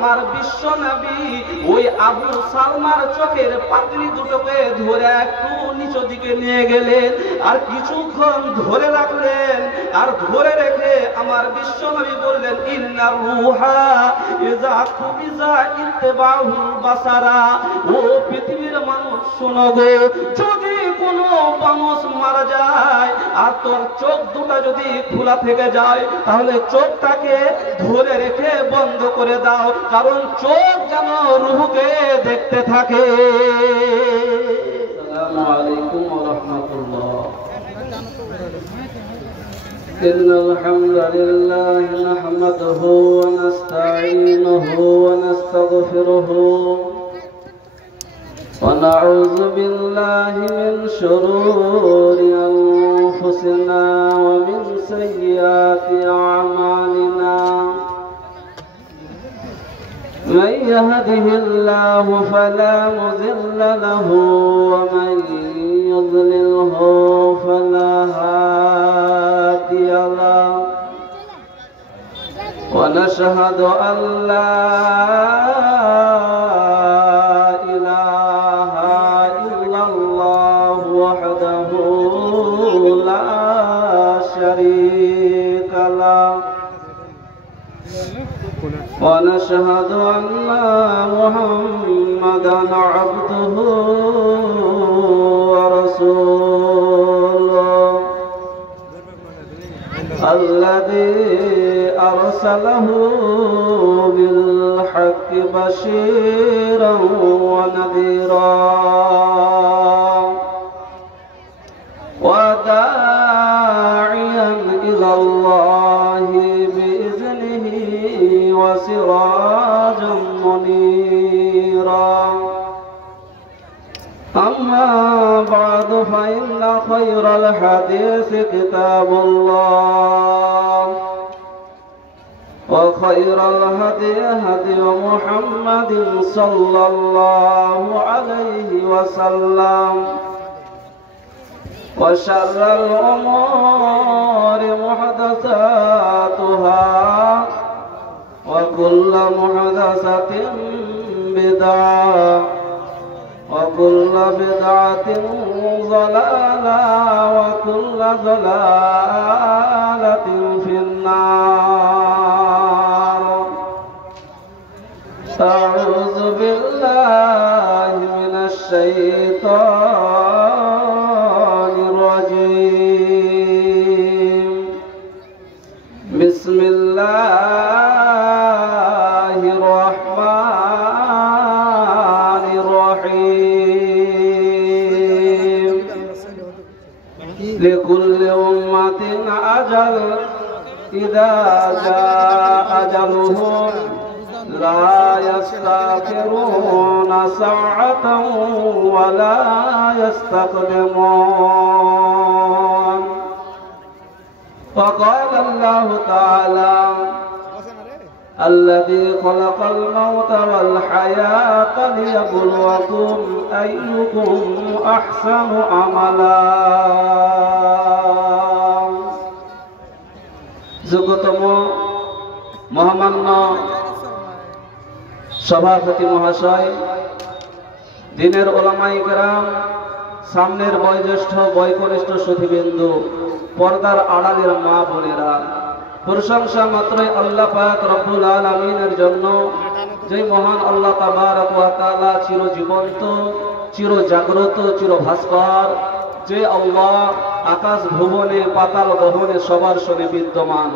আমার বিশ্ব নবী ওই আবু সালমার চোখের পাপড়ি দুটোকে ধরে একটু নিচু দিকে নিয়ে গেলেন আর কিছুক্ষণ ধরে রাখলেন আর ধরে রেখে আমার বিশ্ব নবী বললেন ইন্নার রূহা ইযা কুবিজা ইত্তিবাহুল বাসারা। ও পৃথিবীর মানুষ শোনো গো, যদি কোনো মানুষ মারা যায় আর তোর চোখ দুটো যদি খোলা থেকে যায় তাহলে চোখটাকে ধরে রেখে বন্ধ করে দাও, কারণ চোখ যেন রূহকে দেখতে থাকে। আসসালামু আলাইকুম ওয়া রাহমাতুল্লাহ। ইন্নাল হামদালিল্লাহি নাহমাদুহু ওয়া নাস্তাঈনুহু ওয়া নাস্তাগফিরুহু ওয়া নাউযু বিল্লাহি মিন শুরুরি আনফুসিনা ওয়া মিন সাইয়্যাতি আ'মালিনা। من يهده الله فلا مضل له ومن يضلله فلا هادي له ونشهد أن لا إله إلا الله وحده لا شريك له ونشهد أن محمدًا عبده ورسوله الذي أرسله بالحق بشيرًا ونذيرًا وداعيًا إلى الله وسراجا منيرا. أما بعد فإن خير الحديث كتاب الله وخير الهدي هدي محمد صلى الله عليه وسلم وشر الأمور محدثاتها وكل محدثة بدعة وكل بدعة ضلالة وكل ضلالة في النار. أعوذ بالله من الشيطان الرجيم. بسم الله لكل أمة أجل إذا جاء أجلهم لا يستأخرون ساعة ولا يستقدمون. وقال الله تعالى الذي خلق الموت والحياة ليبلوكم أيكم أحسن عملا. যোগ্যতম মহামান্য সভাপতি মহাশয়, দিনের ওলামায়ে কেরাম, সামনের বয়োজ্যেষ্ঠ বয়কনিষ্ঠ সুধীবৃন্দু, পর্দার আড়ালের মা বোনেরা, প্রশংসা মাত্রই আল্লাহ পাক রব্বুল আলামিনের জন্য, যে মহান আল্লাহ তাবারক ওয়া তাআলা চিরজীবন্ত, চির জাগ্রত, চির ভাস্কর, যে আল্লাহ আকাশ ভুবনে পাতাল গহনে সবার সঙ্গে বিদ্যমান,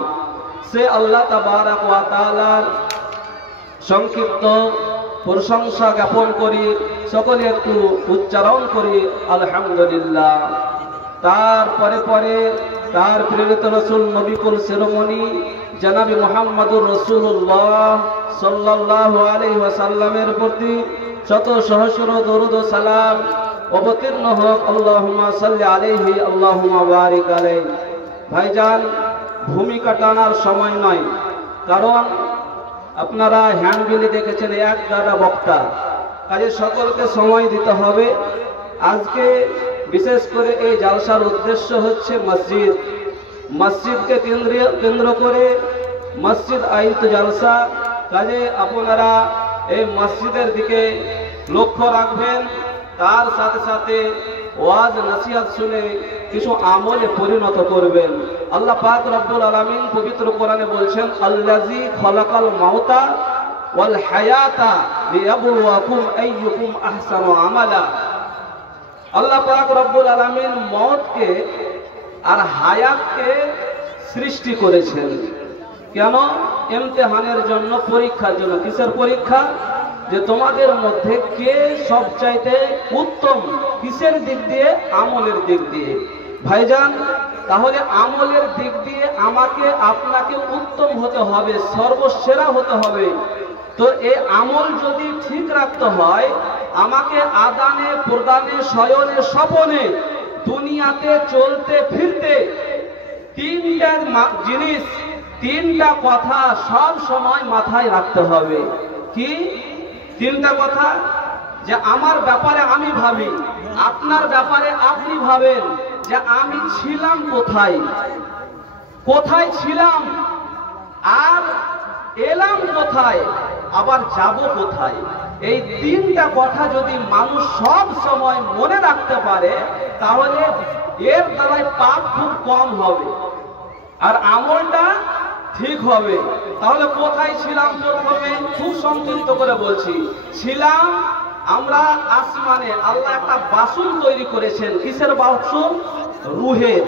সে আল্লাহ তাবারক ওয়া তাআলার সংক্ষিপ্ত প্রশংসা জ্ঞাপন করি, সকলে একটু উচ্চারণ করি আলহামদুলিল্লাহ। তারপরে পরে তার প্রেরিত রাসূল নবিকুল শিরোমণি জনাবে মুহাম্মদুর রাসূলুল্লাহ সাল্লাল্লাহু আলাইহি ওয়াসাল্লামের প্রতি শত সহস্র দরুদ ও সালাম অবতীর্ণ হোক। আল্লাহুম্মা সাল্লি আলাইহি আল্লাহুম্মা বারিক আলাইহি। ভাইজান, ভূমিকা টানার সময় নয়, কারণ আপনারা হ্যান্ডবিলে দেখেছেন এক গাদা বক্তা, কাজে সকলকে সময় দিতে হবে। আজকে বিশেষ করে এই জালসার উদ্দেশ্য হচ্ছে মসজিদকে কেন্দ্র করে মসজিদ আয়োজিত জালসা, কাজে আপনারা এই মসজিদের দিকে লক্ষ্য রাখবেন, তার সাথে সাথে ওয়াজ নসিহত শুনে কিছু আমলে পরিণত করবেন। আল্লাহ পাক রব্বুল আলামিন পবিত্র কোরআনে বলছেন, আল্লাযী খালাকাল মাউতা ওয়াল হায়াতা লিয়াবলুয়াকুম আইয়ুকুম আহসানু আমালা। আল্লাহ পাক রব্বুল আলামিন মওতকে আর হায়াতকে সৃষ্টি করেছেন কেন? ইমতিহানের জন্য, পরীক্ষার জন্য। কিসের পরীক্ষা? যে তোমাদের মধ্যে কে সবচাইতে উত্তম, কিসের দিক দিয়ে? আমলের দিক দিয়ে। ভাইজান, তাহলে আমলের দিক দিয়ে আমাকে আপনাকে উত্তম হতে হবে, সর্বসেরা হতে হবে। তো এই আমল যদি ঠিক রাখতে হয়, আমাকে আদানে প্রদানে শয়নে স্বপনে দুনিয়াতে চলতে ফিরতে তিনটা জিনিস, তিনটা কথা সব সময় মাথায় রাখতে হবে। কি তিনটা কথা? যে আমার ব্যাপারে আমি ভাবি, আপনার ব্যাপারে আপনি ভাবেন যে আমি ছিলাম কোথায়, কোথায় ছিলাম, আর এলাম কোথায়, আবার যাব কোথায়। এই তিনটা কথা যদি মানুষ সব সময় মনে রাখতে পারে, তাহলে এর দ্বারাই পাপ খুব কম হবে আর আমলটা ঠিক হবে। তাহলে কোথায় ছিলাম? প্রথমে খুব সংক্ষিপ্ত করে বলছি, ছিলাম আমরা আসমানে। আল্লাহ একটা বাসন তৈরি করেছেন। কিসের বাসন? রূহের।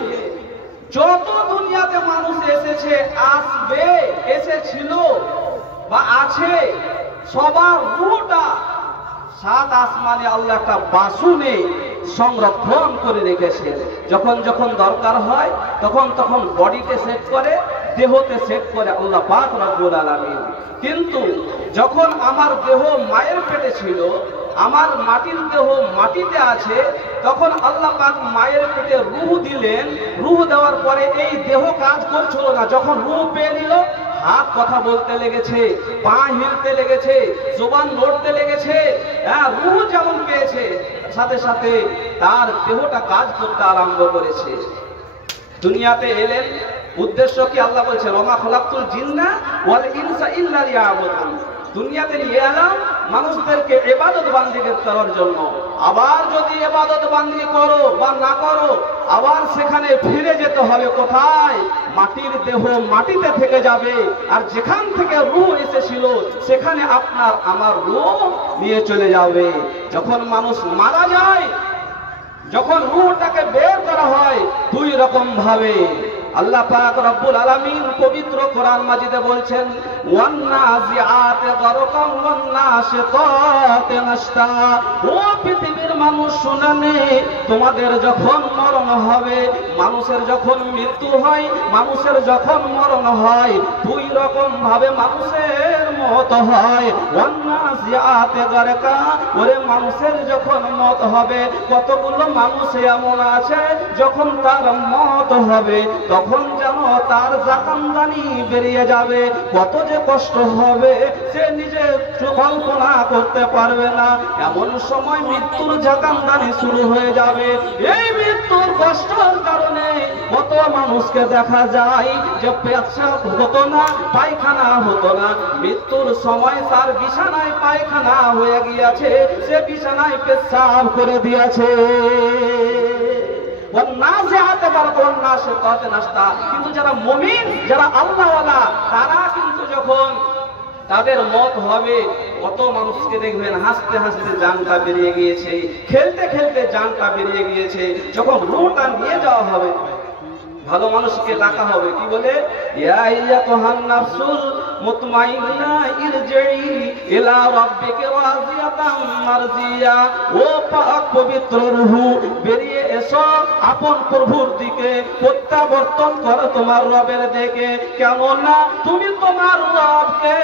যত দুনিয়াতে মানুষ এসেছে, আসবে, এসেছিল বা আছে, সবার রূহটা সাত আসমানে আল্লাহ একটা বাসনে সংরক্ষণ করে রেখেছে। যখন যখন দরকার হয় তখন তখন বডিতে সেট করে, দেহতে সেট করে আল্লাহ পাক রব্বুল আলামিন। কিন্তু যখন আমার দেহ মায়ের পেটে ছিল, আমার মাটির দেহ মাটিতে আছে, তখন আল্লাহ পাক মায়ের পেটে রূহ দিলেন। রূহ দেওয়ার পরে এই দেহ কাজ করছিল না। যখন রূহ পেয়ে নিল, হাত কথা বলতে লেগেছে, পা হিলতে লেগেছে, জবান নড়তে লেগেছে। রূহ যেমন পেয়েছে, সাথে সাথে তার দেহটা কাজ করতে আরম্ভ করেছে। দুনিয়াতে এলেন, উদ্দেশ্য কি? আল্লাহ বলছেন, ওমা খালাকতুল জিন্না ওয়াল ইনসা ইল্লা লিয়াবুদুন। দুনিয়াতে নিয়ে এলাম মানুষদেরকে ইবাদত বান্দিগি করার জন্য। আবার যদি ইবাদত বান্দিগি করো বা না করো, আবার সেখানে ফিরে যেতে হবে। কোথায়? মাটির দেহ মাটিতে থেকে যাবে, আর যেখান থেকে রূহ এসেছিল সেখানে আপনার আমার রূহ নিয়ে চলে যাবে। যখন মানুষ মারা যায়, যখন রূহটাকে বের করা হয় দুই রকম ভাবে। আল্লাহ পাক রব্বুল আলামিন পবিত্র কোরআন মাজিদে বলছেন, ওয়ান নাজিআতে গরকাম ওয়ান নাশিতাতে নাশতা। ও পৃথিবীর মানুষ শুনে নে, তোমাদের যখন মরণ হবে, মানুষের যখন মৃত্যু হয়, মানুষের যখন মরণ হয়, দুই রকম ভাবে মানুষের মত হয়। ওয়ান নাজিআতে গরকা, ওরে মানুষের যখন মত হবে, কতগুলো মানুষ এমন আছে যখন তার মত হবে তখন যেন তার জাকামদানি বেরিয়ে যাবে। কত যে কষ্ট হবে সে নিজে কল্পনা করতে পারবে না। এমন সময় মৃত্যুর জাকামদানি শুরু হয়ে যাবে। এই মৃত্যুর কষ্টের কারণে কত মানুষকে দেখা যায় যে পেশাব হতো না, পায়খানা হতো না। মৃত্যুর সময় তার বিছানায় পায়খানা হয়ে গিয়েছে, সে বিছানায় পেশাব করে দিয়েছে। কিন্তু যারা মুমিন, যারা আল্লাহওয়ালা, তারা কিন্তু যখন তাদের মত হবে, কত মানুষকে দেখবেন হাসতে হাসতে জানটা বেরিয়ে গিয়েছে, খেলতে খেলতে জানটা বেরিয়ে গিয়েছে। যখন রূহটা নিয়ে যাওয়া হবে, ভালো মানুষকে ডাকা হবে, কি বলে? ইয়া আইয়াতুহান নাফসুল মুতমাইন্না ইরজিই ইলা রাব্বিকা রাজিয়াতাম মারজিয়া। ও পাক পবিত্র রূহ, বেরিয়ে এসো আপন প্রভুর দিকে, প্রত্যাবর্তন করো তোমার রবের দিকে। কেননা তুমি তোমার রবকে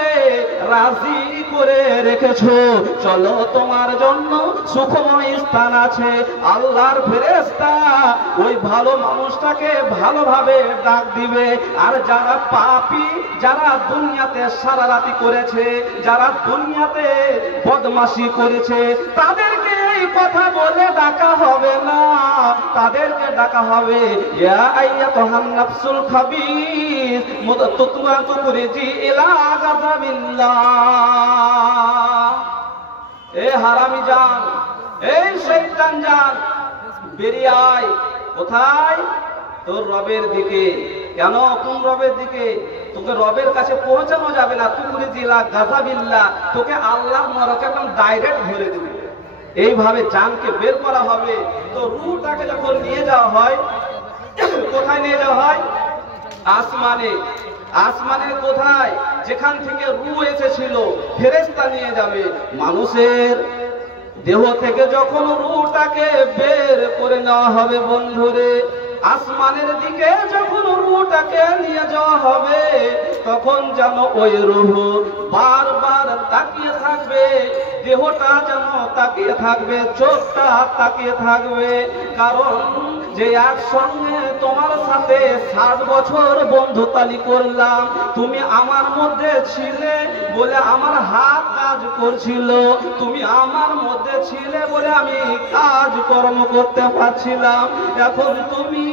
রাজি করে রেখেছো। চলো, তোমার জন্য সুখময় স্থান আছে। আল্লাহর ফেরেশতা ওই ভালো মানুষটাকে ভালোভাবে ডাক দিবে। আর যারা পাপী, যারা দুনিয়াতে সারারাতি করেছে, যারা দুনিয়াতে বদমাশি করেছে, তাদেরকে এই কথা বলে ডাকা হবে না, তাদেরকে ডাকা হবে ইয়া আইয়াতুহান নাফসুল খাবিস মুতাতুবা তুখরিজি ইলা গাযাবিল্লাহ। এ হারামি জান, এই শয়তান জান, বেরিয়ে আয়। কোথায়? তোর রবের দিকে। কেন? কোন রবের দিকে? তোকে রবের কাছে পৌঁছানো যাবে না। তুখরিজি ইলা গাযাবিল্লাহ, তোকে আল্লাহর নরকে একদম ডাইরেক্ট ভরে দেবে। এইভাবে জানকে বের করা হবে। তো রূহটাকে যখন নিয়ে যাওয়া হয়, কোথায় নিয়ে যাওয়া হয়? আসমানে। আসমানে কোথায়? যেখান থেকে রূহ এসেছিল, ফেরেশতা নিয়ে যাবে। মানুষের দেহ থেকে যখন রূহটাকে বের করে নেওয়া হবে বন্ধুরে, আসমানের দিকে যখন রূহটাকে নিয়ে যাওয়া হবে, তখন যেন ওই রূহ বারবার তাকিয়ে থাকবে, দেহটা যেন তাকিয়ে থাকবে, চোখটা তাকিয়ে থাকবে। কারণ যে একসঙ্গে তোমার সাথে 60 বছর বন্ধুতালি করলাম, তুমি আমার মধ্যে ছিলে বলে আমার হাত কাজ করছিল, তুমি আমার মধ্যে ছিলে বলে আমি কাজ কর্ম করতে পারছিলাম। এখন তুমি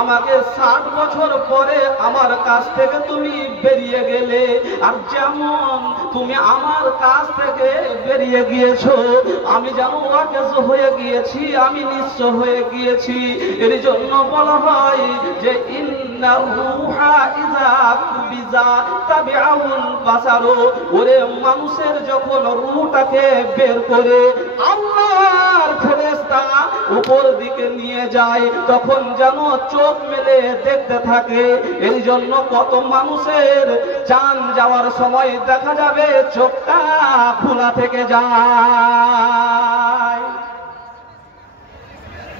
আমাকে 60 বছর পরে আমার কাছ থেকে তুমি বেরিয়ে গেলে, আর যেমন তুমি আমার কাছ থেকে বেরিয়ে গিয়েছো, আমি যেন অকেজ হয়ে গিয়েছি, আমি নিঃস্ব হয়ে গিয়েছি। এর জন্য বলা হয় যে ইন্না রূহা ইযা কুবিজা তাবিআউল বাসারু, ওরে মানুষের যখন রূহটাকে বের করে আল্লাহর ফেরেশতা উপর দিকে নিয়ে যায়, তখন যেন চোখ মেলে দেখতে থাকে। এর জন্য কত মানুষের জান যাওয়ার সময় দেখা যাবে চোখটা খোলা থেকে যায়,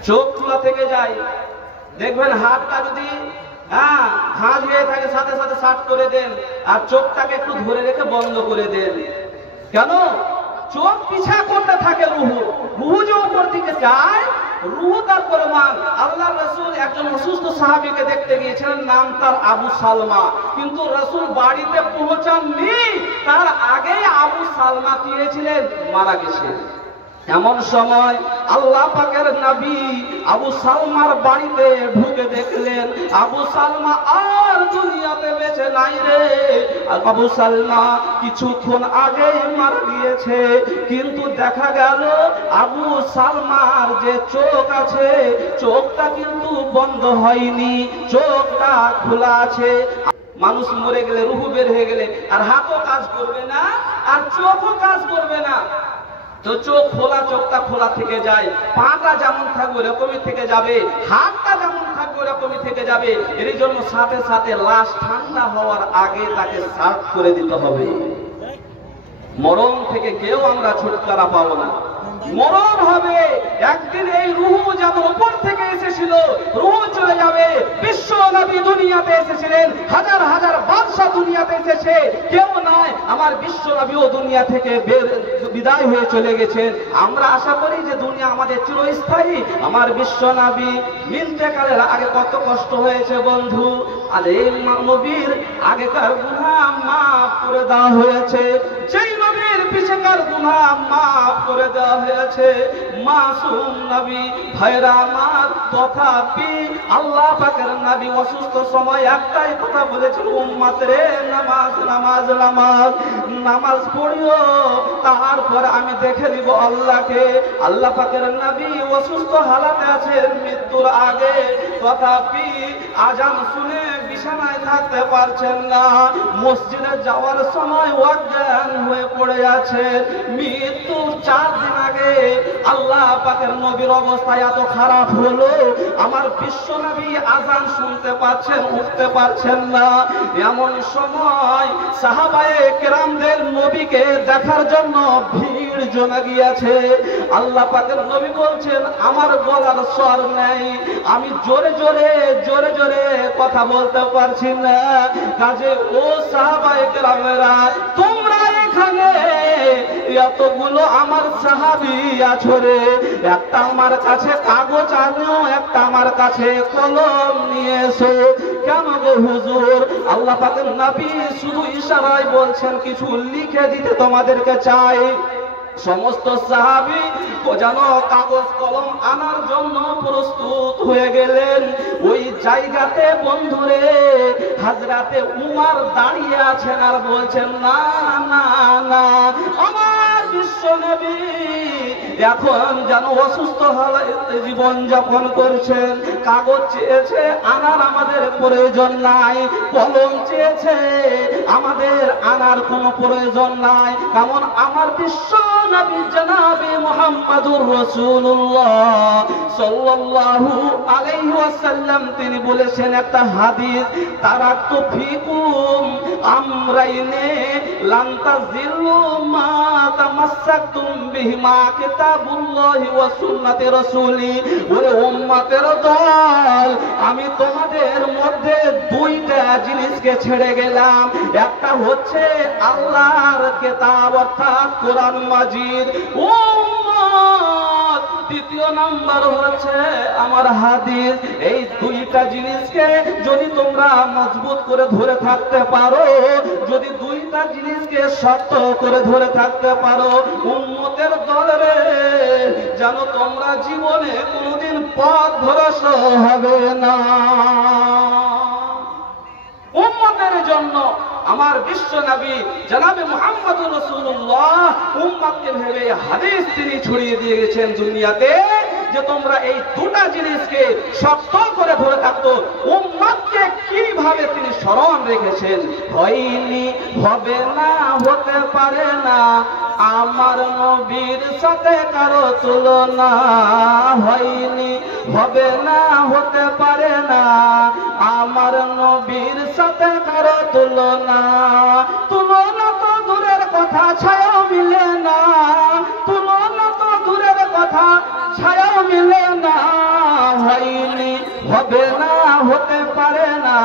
চোখ খোলা থেকে যায়। দেখবেন হাতটা যদি ভাঁজ হয়ে থাকে, সাথে সাথে শার্ট করে দেন, আর চোখটাকে একটু ধরে রেখে বন্ধ করে দেন। কেন? চোখ পিছা করতে থাকে রুহু, রুহু যে উপর দিকে যায়, রুহু তার প্রমাণ। আল্লাহ রাসূল একজন অসুস্থ সাহাবীকে দেখতে গিয়েছিলেন, নাম তার আবু সালমা, কিন্তু রাসূল বাড়িতে পৌঁছাননি, তার আগেই আবু সালমা কি হয়েছিলেন? মারা গেছেন। এমন সময় আল্লাহ পাকের নবী আবু সালমার বাড়িতে ঢুকে দেখলেন আবু সালমা আর দুনিয়াতে বেঁচে নাই রে। আবু সালমা কিছুক্ষণ আগেই মারা গিয়েছে, কিন্তু দেখা গেল আবু সালমার যে চোখ আছে, চোখটা কিন্তু বন্ধ হয়নি, চোখটা খোলা আছে। মানুষ মরে গেলে, রুহু বের হয়ে গেলে আর হাতও কাজ করবে না, আর চোখও কাজ করবে না। তো চোখ খোলা, চোখটা খোলা থেকে যায়, পাটা যেমন থাকবে ওরকমই থেকে যাবে, হাতটা যেমন থাকবে ওরকমই থেকে যাবে। এর জন্য সাথে সাথে লাশ ঠান্ডা হওয়ার আগে তাকে সাফ করে দিতে হবে। মরণ থেকে কেউ আমরা ছুটকারা পাবো না, মরণ হবে একদিন। এই রুহু যেমন উপর থেকে এসেছিল, রুহু চলে যাবে। বিশ্ব নবী দুনিয়াতে এসেছিলেন, হাজার হাজার বাদশাহ দুনিয়াতে এসেছে, কেউ নয় আমার বিশ্ব নবীও দুনিয়া থেকে বিদায় হয়ে চলে গেছেন। আমরা আশা করি যে দুনিয়া আমাদের চিরস্থায়ী। আমার বিশ্ব নবী ইন্তেকালের আগে কত কষ্ট হয়েছে বন্ধু, আর এই নবীর আগেকার গুনাহ মাফ করে দেওয়া হয়েছে, সেই নবীর পিছনের গুনাহ মাফ করে দেওয়া হয়েছে। মাসুম নবী ভাইরা আমার, তথাপি আল্লাহ পাকের নবী অসুস্থ সময় একটাই কথা বলেছিল, উম্মত রে নামাজ নামাজ নামাজ নামাজ পড়িও, তারপর আমি দেখে নিব আল্লাহকে। আল্লাহ পাকের নবী অসুস্থ হালাতে আছেন মৃত্যুর আগে, তথাপি আজান শুনে বিছানায় থাকতে পারছেন না, মসজিদে যাওয়ার সময় অজ্ঞান হয়ে পড়ে আছে। মৃত্যুর 4 দিন আগে আল্লাহ পাকের নবীর অবস্থা এত খারাপ হলো, আমার বিশ্ব নবী আজান শুনতে পাচ্ছেন, উঠতে পারছেন না। এমন সময় সাহাবায়ে কেরামদের নবীকে দেখার জন্য ভিড় জমে গিয়েছে। আল্লাহ পাকের নবী বলছেন আমার গলার স্বর নেই, আমি জোরে জোরে জোরে জোরে কথা বলতে পারছি না। কাজে ও সাহাবায়ে কেরামেরা, তোমরা এখানে এতগুলো আমার সাহাবী আছো রে, একটা আমার কাছে কাগজ আনো, একটা আমার কাছে কলম নিয়ে এসো। কেন গো হুজুর? আল্লাহ পাকের নবী শুধু ইশারায় বলছেন কিছু লিখে দিতে তোমাদেরকে চাই। সমস্ত সাহাবী যেন কাগজ কলম আনার জন্য প্রস্তুত হয়ে গেলেন। ওই জায়গাতে বন্ধুরে হযরতে উমর দাঁড়িয়ে আছেন আর বলছেন, না না না, আমার বিশ্বনবী এখন যেন অসুস্থ হালাতে জীবন যাপন করছেন। কাগজ চেয়েছে, আনার আমাদের প্রয়োজন নাই। কলম চেয়েছে, আমাদের আনার কোনো প্রয়োজন নাই। কারণ আমার বিশ্বনবী জনাবে মুহাম্মদুর রাসূলুল্লাহ সাল্লাল্লাহু আলাইহি ওয়াসাল্লাম তিনি বলেছেন একটা হাদিস, তারাকতু ফিকুম আমরাইনে লান তাযিল্লু মা তামাসসাকতুম বিহিমা কিতাবুল্লাহি ওয়া সুন্নাতি রাসূলি। ওরে উম্মতের দল, আমি তোমাদের মধ্যে দুইটা জিনিসকে ছেড়ে গেলাম। একটা হচ্ছে আল্লাহর কিতাব অর্থাৎ কোরআন মাজিদ, উম্মত। দ্বিতীয় নাম্বার হচ্ছে আমার হাদিস। এই দুইটা জিনিসকে যদি তোমরা মজবুত করে ধরে থাকতে পারো, যদি দুইটা জিনিসকে শক্ত করে ধরে থাকতে পারো, উম্মতের দলে যেন তোমরা জীবনে কোনোদিন পথ ভ্রষ্ট হবে না। উম্মতের জন্য আমার বিশ্বনবী জনাবে মুহাম্মদুর রাসূলুল্লাহ উম্মতকে ভেবে হাদিস তিনি ছড়িয়ে দিয়ে গেছেন দুনিয়াতে, যে তোমরা এই দুটা জিনিসকে শক্ত করে ধরে থাকতো। উম্মতকে কিভাবে তিনি স্মরণ রেখেছেন, হয়নি, হবে না, হতে পারে না আমার নবীর সাথে কারো তুলনা। হয়নি, হবে না, হতে পারে না আমার নবীর সাথে কারো তুলনা। তুলনা তো দূরের কথা, ছায়াও মিলে না। তুলনা তো দূরের কথা, ছায়াও মিলে না। হয়নি, হবে না, হতে পারে না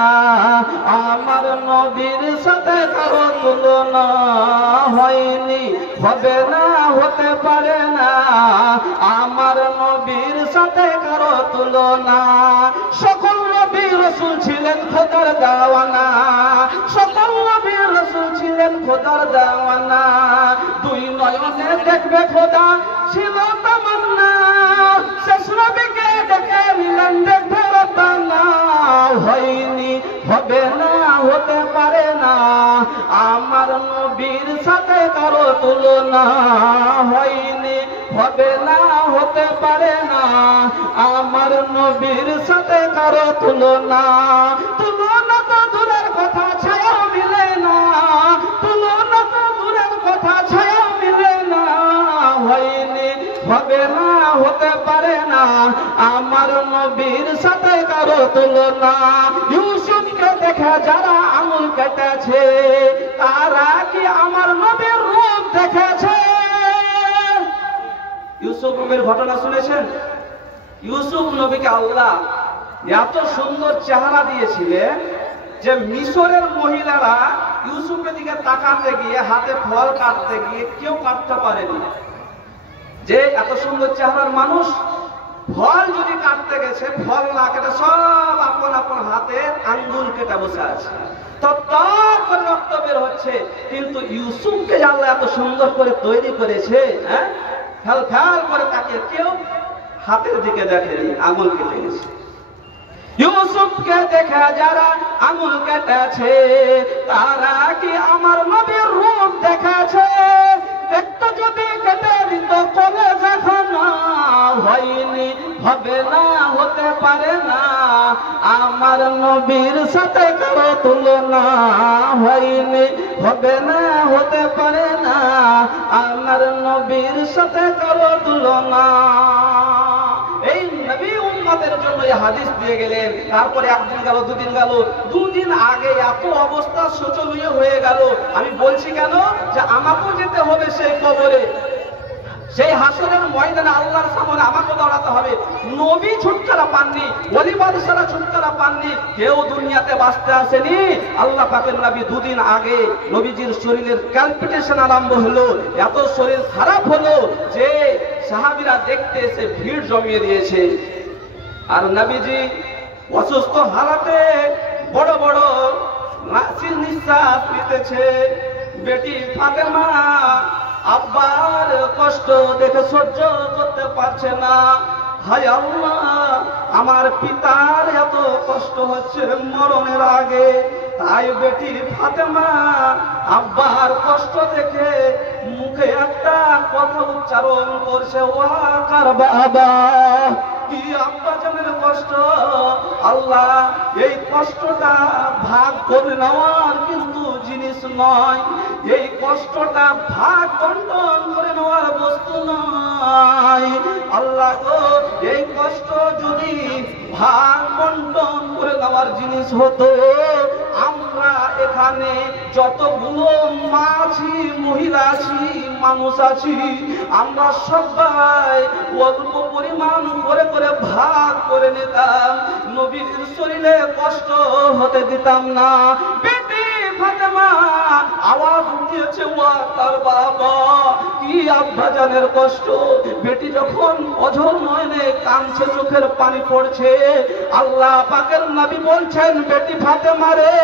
আমার নবীর সাথে কারো তুলনা। হয়নি, হবে না, হতে পারে না আমার নবীর সাথে কারো তুলনা। সকল নবী রাসূল ছিলেন খোদার দেওয়ানা, সকল নবী রাসূল ছিলেন খোদার দেওয়ানা। দুই নয়নে দেখবে খোদা ছিল তামান্না, শেষ নবীকে দেখে নিলেন দেখবে রব্বানা। হয়নি, হবে না, হতে পারে না আমার নবীর সাথে কারো তুলনা। হয়নি, হবে না, হতে পারে না আমার নবীর সাথে কারো তুলনা। তুলনা তো দূরের কথা, ছায়াও মিলে না। তুলনা তো দূরের কথা, ছায়াও মিলে না। হয়নি, হবে না, হতে পারে না আমার নবীর সাথে কারো তুলনা। ইউসুফকে দেখে যারা আঙুল কেটেছে, তারা কি আমার নবীর রূপ দেখেছে? ইউসুফ নবীর ঘটনা শুনেছেন? ইউসুফ নবীকে আল্লাহ এত সুন্দর চেহারা দিয়েছিলেন যে মিশরের মহিলারা ইউসুফের দিকে তাকাতে গিয়ে, হাতে ফল কাটতে গিয়ে কেউ কাটতে পারেনি। যে এত সুন্দর চেহারার মানুষ, ফল যদি কাটতে গেছে, ফল না কেটে সব আপন আপন হাতে আঙ্গুল কেটে বসে আছে, তত্তর করে রক্ত বের হচ্ছে। কিন্তু ইউসুফকে আল্লাহ এত সুন্দর করে তৈরি করেছে, হ্যাঁ, ফেল ফেল করে তাকে কেউ হাতের দিকে দেখেনি, আঙুল কেটে গেছে। ইউসুফকে দেখে যারা আঙুল কেটেছে, তারা কি আমার নবীর রূপ দেখেছে? দেখতো যদি কেটে দিত কলেজা খানা। হয়নি, হবে না, হতে পারে না আমার নবীর সাথে কারো তুলনা। হয়নি, হবে না, হতে পারে না আমার নবীর সাথে কারো তুলনা। এই নবী উম্মতের জন্য এই হাদিস দিয়ে গেলেন। তারপরে একদিন গেল, দুদিন গেল, দুদিন আগে এত অবস্থা শোচনীয় হয়ে গেল। আমি বলছি কেন, যে আমাকেও যেতে হবে সেই কবরে, সেই হাসরের ময়দানে আল্লাহর সামনে আমাকে দাঁড়াতে হবে। নবী ছুটকারা পাননি, ওলি বাদশারা ছুটকারা পাননি, কেউ দুনিয়াতে বাঁচতে আসেনি। আল্লাহ পাকের নবী দুদিন আগে নবীজির শরীরের ক্যালপিটেশন আরম্ভ হলো, এত শরীর খারাপ হলো যে সাহাবীরা দেখতে এসে ভিড় জমিয়ে দিয়েছে। আর নবীজি অসুস্থ হালাতে বড় বড় নাসির নিঃশ্বাস নিতেছে। বেটি ফাতেমা আব্বার কষ্ট কষ্ট দেখে সহ্য করতে পারছে না। হায় আল্লাহ, আমার পিতার এত কষ্ট হচ্ছে মরণের আগে, তাই বেটি ফাতেমা আব্বার কষ্ট দেখে মুখে একটা কথা উচ্চারণ করছে, ওয়াকার বাবা। কি আব্বা জানের কষ্ট, আল্লাহ এই কষ্টটা ভাগ করে নেওয়ার কিন্তু জিনিস নয়, এই কষ্টটা ভাগ বন্টন করে নেওয়ার বস্তু নয়। আল্লাহ গো, এই কষ্ট যদি ভাগ বন্টন করে নেওয়ার জিনিস হতো, আমরা এখানে যতগুলো মা আছি, মহিলা আছি, মানুষ আছি, আমরা সবাই অল্প পরিমাণ করে করে ভাগ করে নিতাম, নবীর শরীরে কষ্ট হতে দিতাম না। বেটি ফাতেমা আওয়াজ উঠিয়েছে, ওয়াকার বাবা। কি আব্বা জানের কষ্ট, বেটি যখন অঝর নয়নে কাঁদছে, চোখের পানি পড়ছে, আল্লাহ পাকের নবী বলছেন, বেটি ফাতেমা রে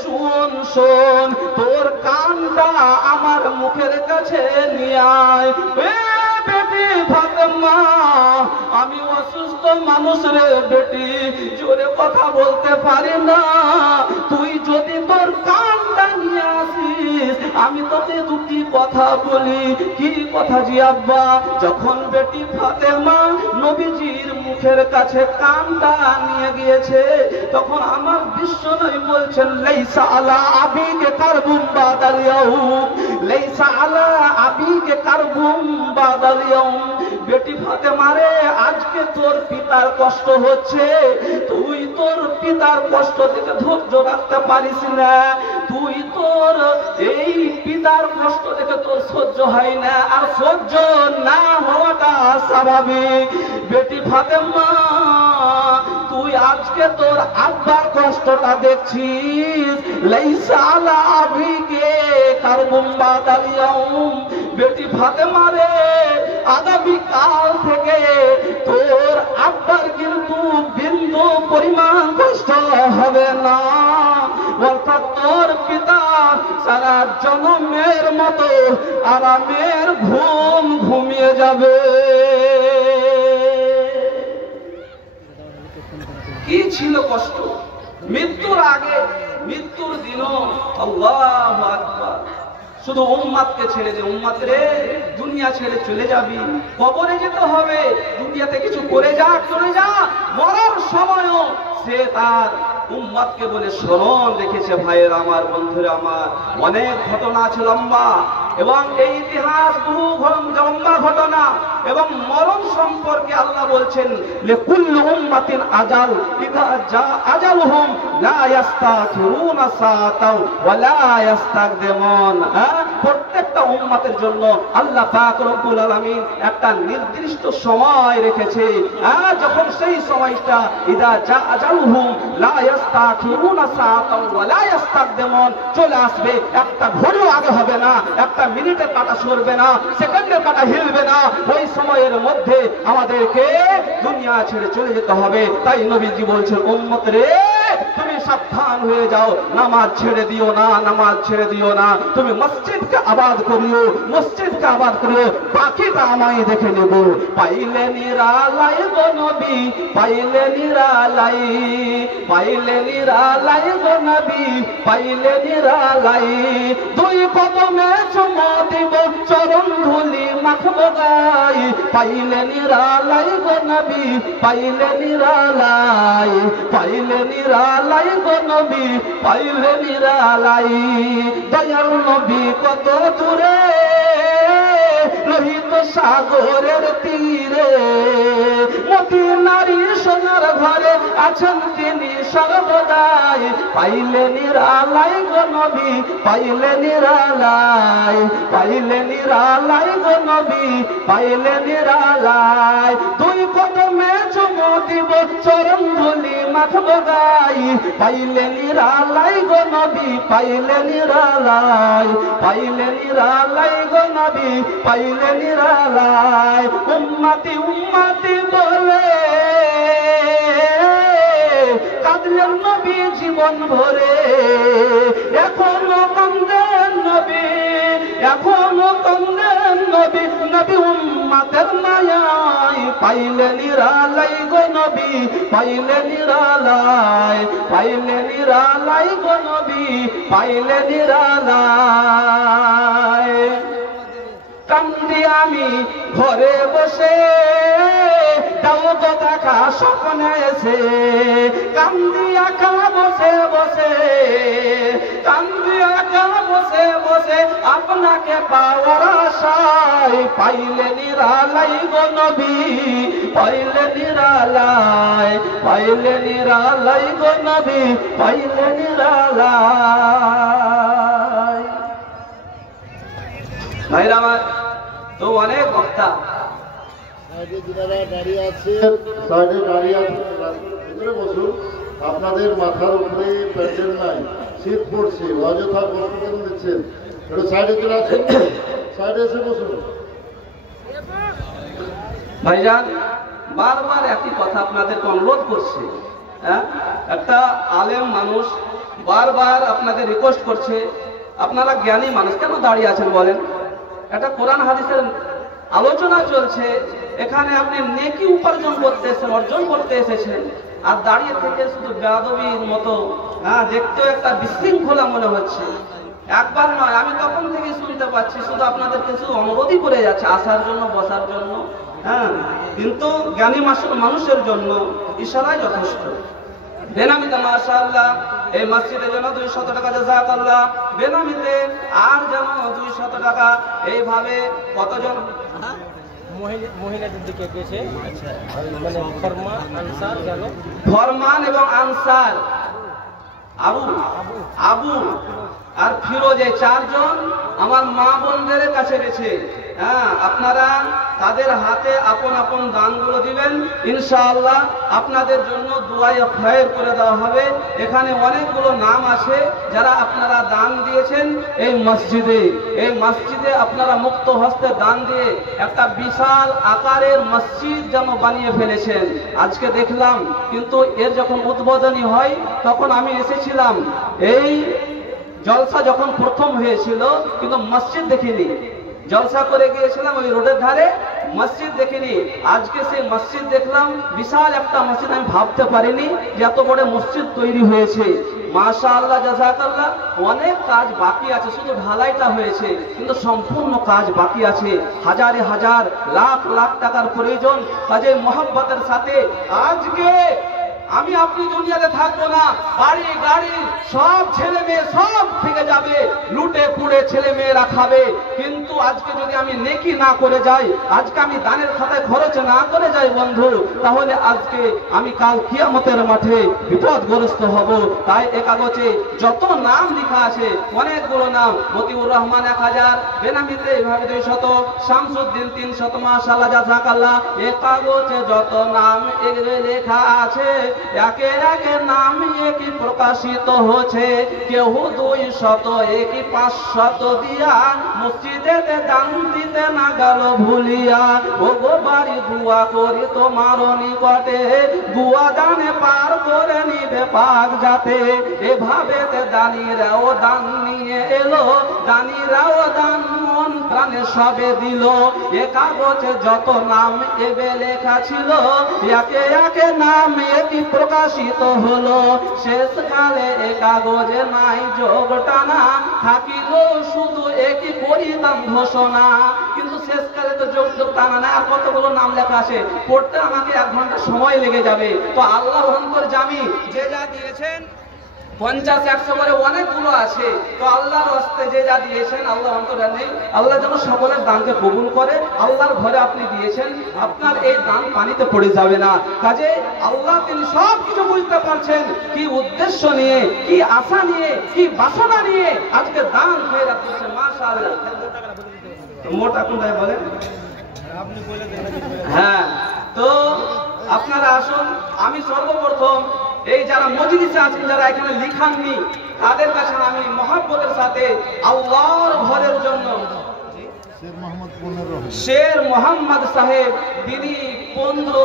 শোন শোন, তোর কানটা আমার মুখের কাছে নিয়ে আয়। বেটি ফাতেমা, আমি অসুস্থ মানুষ রে বেটি, জোরে কথা বলতে পারি না, তুই যদি তোর কানটা নিয়ে আসিস আমি তোকে দুটি কথা বলি। কি কথা জি আব্বা? যখন বেটি ফাতেমা নবীজির মুখের কাছে কানটা নিয়ে গিয়েছে, তখন আমার বিশ্বনবী বলছেন, লাইসা আলা আবিকে কারবুম বাদাল ইয়াউম, লাইসা আলা আবিকে কারবুম বাদাল ইয়াউম। বেটি ফাতেমা রে, আজকে তোর পিতার কষ্ট হচ্ছে, তুই তোর পিতার কষ্ট থেকে ধৈর্য রাখতে পারিস না, তুই তোর এই পিতার কষ্ট থেকে তোর সহ্য হয় না, আর সহ্য না হওয়াটা স্বাভাবিক। বেটি ফাতেমা, তুই আজকে তোর আব্বার কষ্টটা দেখছিস, লাইসা আলা আবিকে কারবুম বাদাল ইয়াউম। বেটি ফাতেমা রে, আগামী কাল থেকে তোর আব্বার কিন্তু বিন্দু পরিমাণ কষ্ট হবে না, অর্থাৎ তোর পিতা সারা জন্মের মতো আরামের ঘুম ঘুমিয়ে যাবে। কি ছিল কষ্ট মৃত্যুর আগে, মৃত্যুর দিনও আল্লাহু আকবার। শুধু উম্মাদকে ছেড়ে দে, উম্মাদ রে দুনিয়া ছেড়ে চলে যাবি, কবরে যেতে হবে, দুনিয়াতে কিছু করে যা, চলে যা। মরার সময়ও সে তার উম্মাদকে বলে স্মরণ রেখেছে। ভাইয়ের আমার, বন্ধুরা আমার, অনেক ঘটনা আছে লম্বা, এবং এই ইতিহাস বহু লম্বা ঘটনা, এবং মরণ সম্পর্কে আল্লাহ বলছেন, লিকুল্লি উম্মাতিন আজাল, ইযা জা আজালুহুম লা ইস্তাখিরুনা সাআতাও ওয়া লা ইস্তাকদিমুন। প্রত্যেকটা উম্মতের জন্য আল্লাহ পাক রব্বুল আলামিন একটা নির্দিষ্ট সময় রেখেছে, যখন সেই সময়টা ইযা জা আজালুহুম লা ইস্তাখিরুনা সাআতাও ওয়া লা ইস্তাকদিমুন চলে আসবে, একটা ঘড়িও আগে হবে না, একটা মিনিটের কাঁটা সরবে না, সেকেন্ডের কাঁটা হিলবে না। ওই সময়ের মধ্যে আমাদেরকে দুনিয়া ছেড়ে চলে যেতে হবে। তাই নবীজি বলছেন, উম্মত রে তুমি সাবধান হয়ে যাও, নামাজ ছেড়ে দিও না, নামাজ ছেড়ে দিও না, তুমি মসজিদকে আবাদ করিও, মসজিদকে আবাদ করিও, বাকিটা আমায় দেখে নেব। পাইলে নিরালাই গো নবী, পাইলে নিরালাই, পাইলে নিরালাই গো নবী, পাইলে নিরালাই, দুই কদমে চুমা দিব, চরণ ধুলি মাখব গাই, পাইলে নিরালাই গো নবী, পাইলে নিরালাই, পাইলে নিরালাই গো নবী, পাইলে নিরালাই। দয়াল নবী কত দূরে, লোহিত সাগরের তীরে, মদিনারি সোনার ঘরে আছেন তিনি সর্বদাই, পাইলে নিরালাই গো নবী, পাইলে নিরালাই, পাইলে নিরালাই গো নবী, পাইলে নিরালাই, দুই কদমে চুমু দিব, চরণ ধুলি মাখব গাই, পাইলে নিরালাই গো নবী, পাইলে নিরালাই, পাইলে নিরালাই গো নবী, পাইলে নিরালাই। উম্মতি উম্মতি বলে কাঁদলেন নবী জীবন ভরে, এখনো কান্দেন নবী, এখনো কান্দেন নবী, পাইলে নিরালাই গো নবী, পাইলে নিরালাই, পাইলে নিরালাই গো নবী, পাইলে নিরালাই। কান্দি আমি ঘরে বসে, দাও গো দেখা স্বপ্নে এসে, কান্দি একা বসে বসে, কান্দি একা বসে বসে, আপনাকে পাওয়ার আশায়, পাইলে নিরালাই গো নবী, পাইলে নিরালাই, পাইলে নিরালাই গো নবী, পাইলে নিরালাই। ভাইরা আমার, তো অনেক বক্তা দাঁড়িয়ে আছেন, সাইডে দাঁড়িয়ে আছেন, ভিতরে বসুন। আপনাদের মাথার উপরে প্যান্ডেল নাই, শীত পড়ছে, অযথা কষ্ট কেন দিচ্ছেন? একটু সাইডে চলে আসুন, সাইডে এসে বসুন। ভাইজান, বারবার একই কথা আপনাদেরকে অনুরোধ করছে। হ্যাঁ, একটা আলেম মানুষ বারবার আপনাদের রিকোয়েস্ট করছে, আপনারা জ্ঞানী মানুষ, কেন দাঁড়িয়ে আছেন বলেন? একটা কোরআন হাদিসের আলোচনা চলছে, এখানে আপনি নেকি উপার্জন করতে এসেছেন, অর্জন করতে এসেছেন, আর দাঁড়িয়ে থেকে শুধু বেয়াদবির মতো, হ্যাঁ, দেখতেও একটা বিশৃঙ্খলা মনে হচ্ছে। একবার নয়, আমি তখন থেকে শুনতে পাচ্ছি, শুধু আপনাদের কিছু অনুরোধই করে যাচ্ছে আসার জন্য, বসার জন্য, হ্যাঁ, কিন্তু জ্ঞানী মানুষের জন্য ইশারাই যথেষ্ট। বেনামিতে মাশাআল্লাহ এই মসজিদে যেন 200 টাকা জাযাকাল্লাহ, বেনামিতে আর যেন 200 টাকা, এইভাবে কতজন মহিলাদের দিকে গেছে, মানে ফরমান আনসার গেল, ফরমান এবং আনসার, আবু আবু আর ফিরোজ, এই 4 জন আমার মা বোনদের কাছে গেছে। হ্যাঁ, আপনারা তাদের হাতে আপন আপন দানগুলো দিবেন, ইনশাআল্লাহ আপনাদের জন্য দুআয়ে খায়র করে দেওয়া হবে। এখানে অনেকগুলো নাম আছে যারা আপনারা দান দিয়েছেন এই মসজিদে। এই মসজিদে আপনারা মুক্ত হস্তে দান দিয়ে একটা বিশাল আকারের মসজিদ যেন বানিয়ে ফেলেছেন। আজকে দেখলাম, কিন্তু এর যখন উদ্বোধনী হয় তখন আমি এসেছিলাম, এই জলসা যখন প্রথম হয়েছিল, কিন্তু মসজিদ দেখিনি। জলসা করে গিয়েছিলাম ওই রোডের ধারে, মসজিদ দেখিনি। আজকে সেই মসজিদ দেখলাম, বিশাল একটা মসজিদ। আমি ভাবতে পারিনি যে এত বড় মসজিদ তৈরি হয়েছে। মাশাআল্লাহ, জাযাকাল্লাহ। অনেক কাজ বাকি আছে, শুধু ঢালাইটা হয়েছে, কিন্তু সম্পূর্ণ কাজ বাকি আছে। হাজারে হাজার, লাখ লাখ টাকার প্রয়োজন। কাজে মোহাব্বতের সাথে আজকে আমি আপনি দুনিয়াতে থাকবো না, বাড়ি গাড়ি সব ছেলে মেয়ে সব থেকে যাবে, লুটে পুড়ে ছেলে মেয়েরা খাবে। কিন্তু আজকে যদি আমি নেকি না করে যাই, আজকে আমি দানের খাতায় খরচ না করে যাই বন্ধু, তাহলে আজকে আমি কাল কিয়ামতের মাঠে বিপদগ্রস্ত হব। তাই এ কাগজে যত নাম লেখা আছে, অনেকগুলো নাম, মতিউর রহমান 1000, বেনামিতে এইভাবে 200, শামসুদ্দিন 300, মাশাআল্লাহ, জাযাকাল্লাহ। এ কাগজে যত নাম এগুলো লেখা আছে, একে একে নাম একই প্রকাশিত হচ্ছে। কেউ 200, একই 500 দিয়া মসজিদেতে দান দিতে না গেল ভুলিয়া। ও গো বাড়ি দুয়া করি তোমার নিকটে, দুয়া দানে পার করে নিবে পাক যাতে। এভাবে দানিরাও দান নিয়ে এলো, দানিরাও দান মন প্রাণে সবে দিল। এ কাগজে যত নাম এবে লেখা ছিল, একে একে নাম একই প্রকাশিত হলো। শেষকালে এ কাগজে নাই যোগ টানা, থাকিল শুধু একই করিতাম ঘোষণা। কিন্তু শেষকালে তো যোগ টানা না, আর কতগুলো নাম লেখা আছে, পড়তে আমাকে 1 ঘন্টা সময় লেগে যাবে। তো আল্লাহ অন্তর জামি, যে যা দিয়েছেন 50-100 করে অনেকগুলো আছে। তো আল্লাহর হস্তে যে যা দিয়েছেন, আল্লাহ অন্তরে নেই। আল্লাহ যেন সকলের দানকে কবুল করে। আল্লাহর ঘরে আপনি দিয়েছেন, আপনার এই দান পানিতে পড়ে যাবে না। কাজে আল্লাহ তিনি সব কিছু বুঝতে পারছেন, কি উদ্দেশ্য নিয়ে, কি আশা নিয়ে, কি বাসনা নিয়ে আজকে দান খয়রাত করছেন। মাশাআল্লাহ। মোটা কোনটাই বলেন? হ্যাঁ, তো আপনারা আসুন। আমি সর্বপ্রথম এই যারা মজলিসে আছেন, যারা এখানে লিখাননি, তাদের কাছে আমি মহব্বতের সাথে আল্লাহর ঘরের জন্য শের মোহাম্মদ সাহেব, তিনি 15,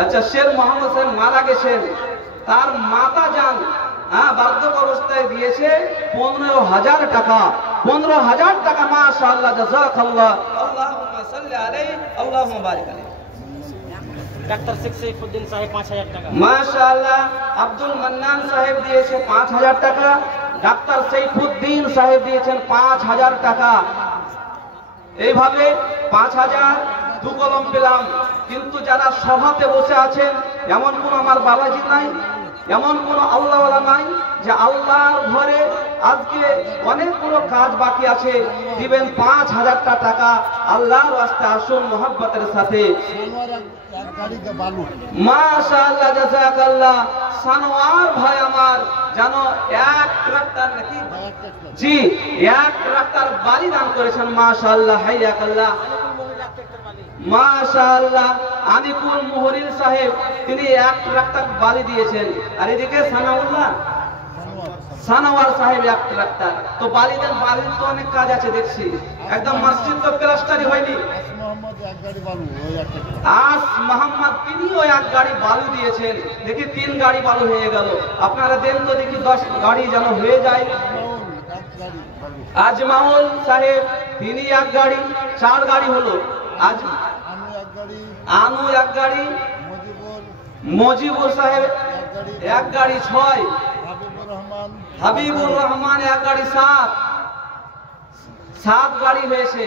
আচ্ছা, শের মোহাম্মদ সাহেব মারা গেছেন, তার মাতা যান, হ্যাঁ, বার্ধক্য অবস্থায় দিয়েছে 15,000 টাকা। 15,000 টাকা, মাশাআল্লাহ, জাযাকাল্লাহ। আল্লাহুম্মা সাল্লি আলাইহি আল্লাহুম্মা বারিক আলাইহি। ডাক্তার শেখ সৈফুদ্দিন সাহেব 5000 টাকা। মাশাআল্লাহ, আব্দুল মান্নান সাহেব দিয়েছে 5000 টাকা, ডাক্তার সৈফুদ্দিন সাহেব দিয়েছেন 5000 টাকা। এইভাবে 5000 দু কলম পেলাম। কিন্তু যারা সভাতে বসে আছেন, এমন কোন আমার বাবাজি নাই, এমন কোন আল্লাহওয়ালা নাই যে আল্লাহর ঘরে আজকে অনেকগুলো কাজ বাকি আছে, দিবেন 5000 টাকা আল্লাহর রাস্তায়। আসুন মোহাব্বতের সাথে। মাশাআল্লাহ, জাযাকাল্লাহ। সানোয়ার ভাই আমার জানো 1 ট্রাক্টর নাকি, জি 1 ট্রাক্টর বালি দান করেছেন। মাশাআল্লাহ, হাইয়াকাল্লাহ। মাশাআল্লাহ, আনিকুল মুহরিল সাহেব তিনি 1 ট্রাক্টর বালি দিয়েছেন। আর এদিকে সানোয়ার সাহেব 1 ট্রাক্টর। তো বালির তো অনেক কাজ আছে দেখছি, একদম মসজিদ তো প্লাস্টারই হয়নি। আস মোহাম্মদ তিনিও 1 গাড়ি বালু দিয়েছেন। দেখি 3 গাড়ি বালু হয়ে গেল। আপনারা দেন তো দেখি 10 গাড়ি যেন হয়ে যায়। আজমাউল সাহেব তিনি 1 গাড়ি, 4 গাড়ি হলো। আনু 1 গাড়ি, মজিবুর সাহেব 1 গাড়ি 6, হাবিবুর রহমান 1 গাড়ি 7 গাড়ি হয়েছে।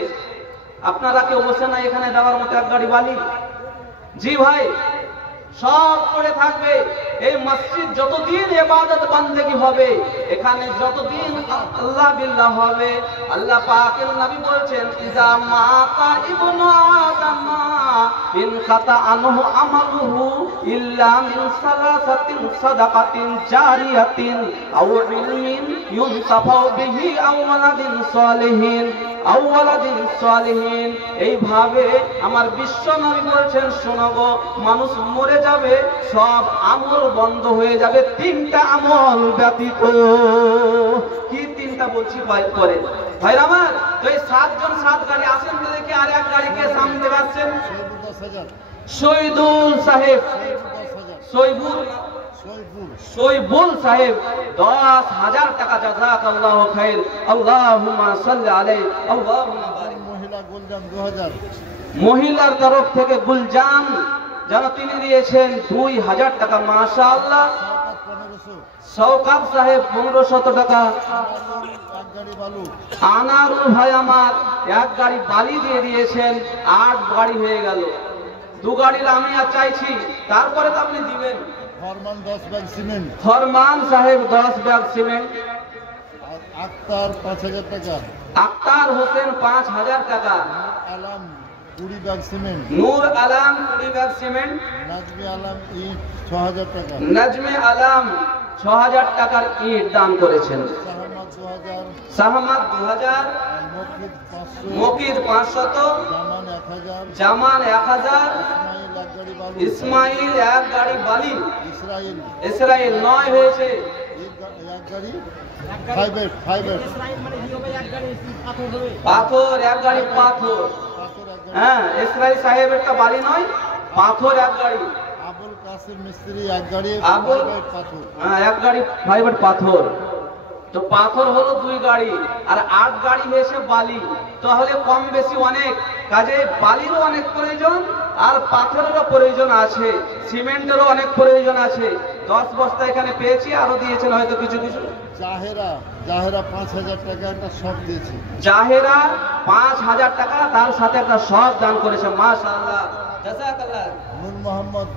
আপনারা কেউ বসে না এখানে দেওয়ার মতো 1 গাড়ি বালি? জি ভাই, সব পড়ে থাকবে। এই মসজিদ যতদিন ইবাদত বান্দেগি হবে, এখানে যতদিন আল্লাহ বিল্লাহ হবে, আল্লাহ পাকের নবী বলছেন ইজা মাতা ইবনু আদম ইন খাতা আনহু আমালুহু ইল্লা মিন সালাসাতিন সাদাকাতিন জারিয়াতিন আও ইলমিন ইউনতাফাউ বিহি আও ওয়ালাদিন সালিহিন। এইভাবে আমার বিশ্ব নবী বলছেন, শোনো গো, মানুষ মরে যাবে, সব আমল বন্ধ হয়ে যাবে 3টা আমল ব্যতীত। কি 3টা বলছি পরে ভাই আমার। তো এই 7 জন 7 গাড়ি আসেন তো দেখি। আর 1 গাড়িকে সামনে পাচ্ছেন শহীদুল সাহেব, শৈবুল সাহেব 10,000 টাকা। জাযাকাল্লাহু খাইর, আল্লাহুম্মা সাল্লি আলাইহি আল্লাহুম্মা বারিক। মহিলার তরফ থেকে গুলজান যারা তিনি দিয়েছেন 2000 টাকা। মাশাআল্লাহ। শওকাত সাহেব 1500 টাকা। আনারুল ভাই আমার 1 গাড়ি বালি দিয়ে দিয়েছেন, 8 গাড়ি হয়ে গেল। 2 গাড়ির আমি আর চাইছি, তারপরে তো আপনি দিবেন। ফরমান 10 ব্যাগ সিমেন্ট, ফরমান সাহেব 10 ব্যাগ সিমেন্ট। আক্তার 5000 টাকা। আক্তার হোসেন 5000 টাকা। আলাম 20 ব্যাগ সিমেন্ট। নূর আলম 20 ব্যাগ সিমেন্ট। নাজমে আলম ইট 6000 টাকা। নাজমে আলম 6000 টাকার ইট দান করেছেন। শাহমাদ 2000, শাহমাদ 2000, মকির 500, জামান 1000, জামান 1000, ইসমাইল 1 গাড়ি বালু, ইসমাইল 1 গাড়ি বালি, ইসরাইল 9 হয়েছে, 1 গাড়ি ফাইবার পাথর 1 গাড়ি পাথর। হ্যাঁ, ইসরাইল সাহেবেরটা বালি নয়, পাথর 1 গাড়ি। আবুল কাসিম মিস্ত্রি 1 গাড়ি পাথর। হ্যাঁ, 1 গাড়ি ফাইবার পাথর। তো পাথর হলো 2 গাড়ি, আর 8 গাড়ি হয়েছে বালি। তাহলে কম বেশি অনেক কাজে বালিরও অনেক প্রয়োজন, আর পাথরেরও প্রয়োজন আছে, সিমেন্টেরও অনেক প্রয়োজন আছে। 10 বস্তা এখানে পেয়েছি, আরো দিয়েছেন হয়তো কিছু কিছু। জাহেরা 5000 টাকা একটা শপ দিয়েছে। জাহেরা 5000 টাকা, তার সাথে একটা শপ দান করেছে। মাশাআল্লাহ, জাযাকাল্লাহ। নূর মোহাম্মদ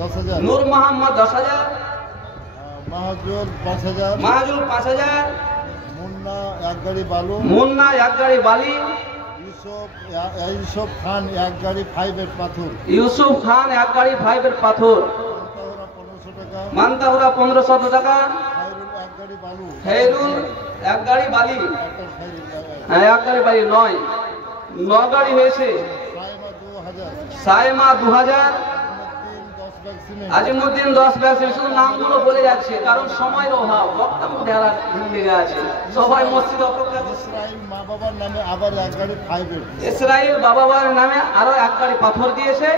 10000, নূর মোহাম্মদ 10000, মাহজুল 5000, মাহজুল 5000, মুন্না 1 গাড়ি বালু, মুন্না 1 গাড়ি বালি, ইউসুফ খান 1 গাড়ি ফাইবার পাথর, ইউসুফ খান 1 গাড়ি ফাইবার পাথর, মান্তাহুরা 1500 টাকা, খায়রুল 1 গাড়ি বালু, খায়রুল 1 গাড়ি বালি, হ্যাঁ 1 গাড়ি বালি 9 গাড়ি হয়েছে। সাইমা 2000, আজিমুদ্দিন 10 ব্যাগ। শুধু নামগুলো বলে যাচ্ছে কারণ সময়ের অভাব, বক্তব্য ঢেলা লেগে আছে, সবাই মসজিদে অপেক্ষা। ইসরাইল মা বাবার নামে আবার 1 গাড়ি ফাইবার, ইসরাইল বাবার নামে আরো 1 গাড়ি পাথর দিয়েছে।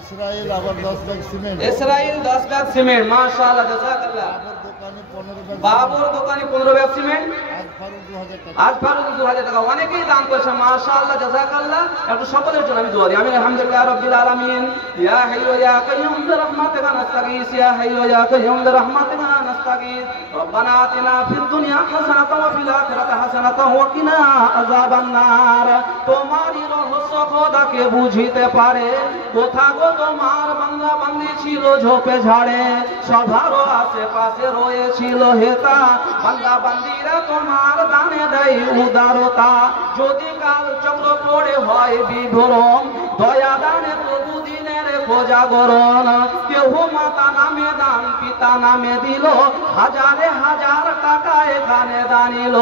ইসরাইল আবার 10 bag cement, Israil 10 bag cement. মাশাআল্লাহ, জাযাকাল্লাহ। বাবর দোকানে 15 ব্যাগ, বাবর দোকানে 15 ব্যাগ সিমেন্ট। 1 আজ ফারুক 2000 টাকা অনেকেই দান করেছে মাশাআল্লাহ জাযাকাল্লাহ একটু সকলের জন্য আমি দোয়া দিই আমি আলহামদুলিল্লাহ রাব্বিল আলামিন ইয়া হাইয়্যু ইয়া কাইয়্যুম বিরহমাতিকা নাস্তাগীস ইয়া হাইয়্যু ইয়া কাইয়্যুম বিরহমাতিকা নাস্তাগীস রব্বানা আতিনা ফিদ দুনিয়া হাসানাতাও ওয়া ফিল আখিরাতি হাসানাতাও ওয়া কিনা আযাবান নার তোমারই রহস্য খোদাকে বুঝিতে পারে কোথা গো তোমার বান্দা বান্দি ছিল ঝোপে ঝাড়ে সভারও আশেপাশে রয়েছিল হেতা বান্দা বান্দিরা তোমার দানে দেয় উদারতা যদি কাল চক্র পড়ে হয় বিভ্রম দয়া দানে প্রভু দিনের খোঁজাগরণ কেহ মাতা নামে দান পিতা নামে দিল হাজারে হাজার টাকা এখানে দানিল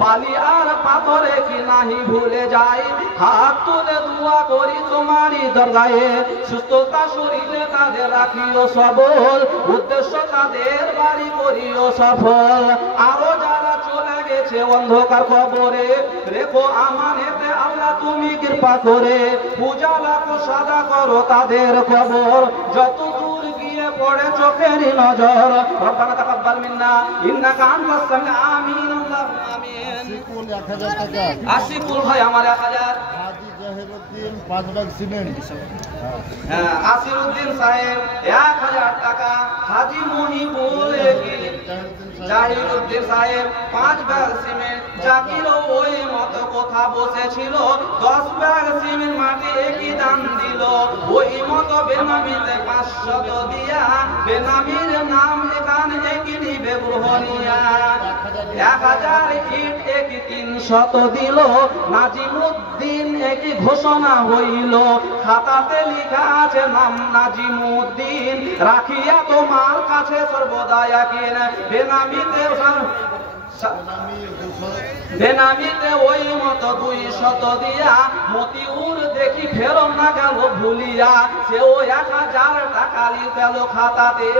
বালি আর পাথরে কি নাহি ভুলে যায় হাত তুলে দোয়া করি তোমারই দরগায়ে সুস্থতা শরীরে তাদের রাখিও সবল উদ্দেশ্য তাদের বাড়ি করিও সফল আরো যারা চলে গেছে অন্ধকার কবরে রেখো আমানেতে আল্লাহ তুমি কৃপা করে উজালা কো সাদা করো তাদের কবর যত দূর গিয়ে পড়ে চোখের নজর রব্বানা তাকাব্বাল মিন্না ইন্নাকা আনতাস সামিউ আমিন আল্লাহুম্মা আমিন 1000 টাকা আসিফুল ভাই আমার 1000 হাজী জাহিরউদ্দিন 5 ব্যাগ সিমেন্ট হ্যাঁ আসিরউদ্দিন সাহেব 1000 টাকা হাজী মনিবুল জাহিরউদ্দিন সাহেব 5 ব্যাগ সিমেন্ট জাকির ওই মত কথা বসেছিল 10 ব্যাগ সিমেন্ট মাটি একই দান দিল ওই মত বেনামিতে 500 দিয়া বেনামির নাম এখানে একই নিবে গ্রহণিয়া 1000 ইট একই 300 দিল নাজিমউদ্দিন একই ঘোষণা হইল খাতাতে লেখা আছে নাম নাজিমউদ্দিন রাখিয়া তোমার কাছে সর্বদা একই বেনামিতে বেনামিতে ওই মত 200 দিয়া মতিউর দেখি ফেরো না গেল ভুলিয়া সেও 1000 টাকা লিখল খাতাতে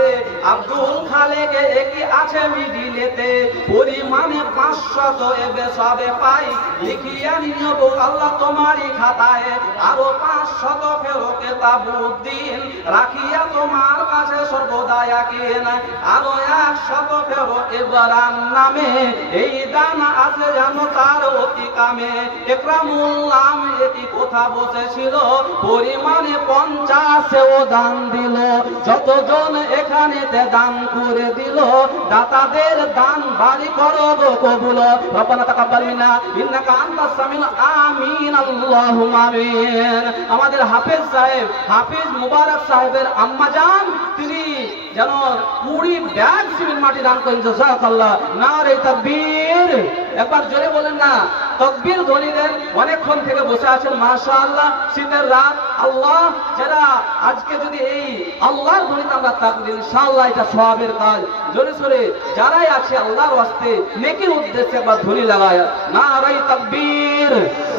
আব্দুল খালেকে একই আছে মিডিলেতে পরিমাণে 500 এবে সবে পাই লিখিয়া নিয়ব আল্লাহ তোমারই খাতায় আরো 500 ফেরো কেতাবউদ্দিন রাখিয়া তোমার কাছে সর্বদা একই আরো 100 ফেরো ইব্রাহিম নামে এই দান আছে জানো তার অতি কামে একরামুল নাম একই কথা বসেছিল পরিমাণে 50 ও দান দিল যতজন এখানেতে দান করে দিল দাতাদের দান বাড়ি করো গো কবুল রব্বানা তাকাব্বাল মিন্না ইন্নাকা আনতাস সামিউ আমিন আল্লাহুম্মা আমিন আমাদের হাফেজ সাহেব হাফেজ মুবারক সাহেবের আম্মা জান তিনি যেন 20 ব্যাগ সিমেন্ট মাটি দান করেন জাযাকাল্লাহ নারে তাকবীর একবার জোরে বলেন না তাকবীর ধ্বনি দেন অনেকক্ষণ থেকে বসে আছেন মাশাআল্লাহ শীতের রাত আল্লাহ যারা আজকে যদি এই আল্লাহর ধ্বনিতে আমরা তাকবীর ইনশাআল্লাহ এটা সওয়াবের কাজ জোরে সোরে যারাই আছে আল্লাহর ওয়াস্তে নেকির উদ্দেশ্যে একবার ধ্বনি লাগায় নারে তাকবীর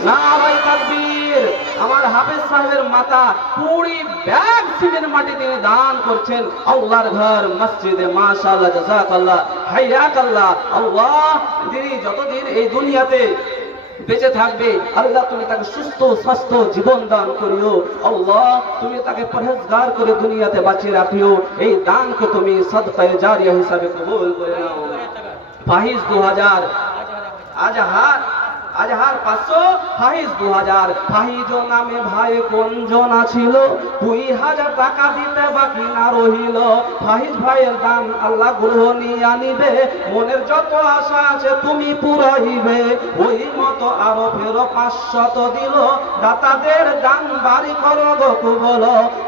নারে তাকবীর আমার হাফেজ সাহেবের মাতা 20 ব্যাগ সিমেন্ট মাটি তিনি দান করছেন আল্লাহর ঘর মসজিদে মাশাআল্লাহ জাযাকাল্লাহ হাইয়াকাল্লাহ আল্লাহ তিনি যতদিন এই দুনিয়াতে বেঁচে থাকবে আল্লাহ তুমি তাকে সুস্থ স্বাস্থ্য জীবন দান করিও আল্লাহ তুমি তাকে পরহেজগার করে দুনিয়াতে বাঁচিয়ে রাখিও এই দানকে তুমি সাদকায়ে জারিয়া হিসাবে কবুল করে নাও ফাহিজ 2000 আজহার 500 ফাহিজ 2000 ফাহিজ নামে ভাই কোন জনা ছিল 2000 টাকা দিতে বাকি না রহিল ফাহিজ ভাইয়ের দান আল্লাহ গ্রহণিয়া নিবে মনের যত আশা আছে তুমি পুরাইবে ওই মতো আরো ফেরো 500 দিল দাতাদের দান বাড়ি করো গো কবুল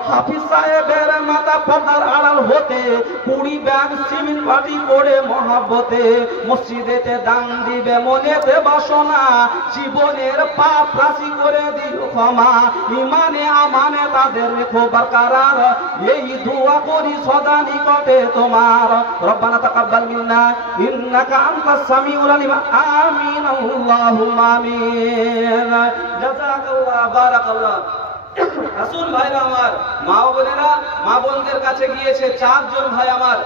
হাফিজ সাহেবের মাথা পর্দার আড়াল হতে 20 ব্যাগ সিমেন্ট মাটি করে মহব্বতে মসজিদেতে দান দিবে মনেতে বাসনা জীবনের পাপ রাশি করে দিও ক্ষমা ইমানে আমানে তাদের রেখো বরকরার এই দোয়া করি সদা নিকটে তোমার রব্বানা তাকাব্বাল মিন্না ইন্নাকা আনতাস সামিউল আলিম আমিন আল্লাহুম্মা আমিন জাযাকাল্লাহ বারাকাল্লাহ আসুন ভাইরা আমার মা বোনেরা মা বোনদের কাছে গিয়েছে 4 জন ভাই আমার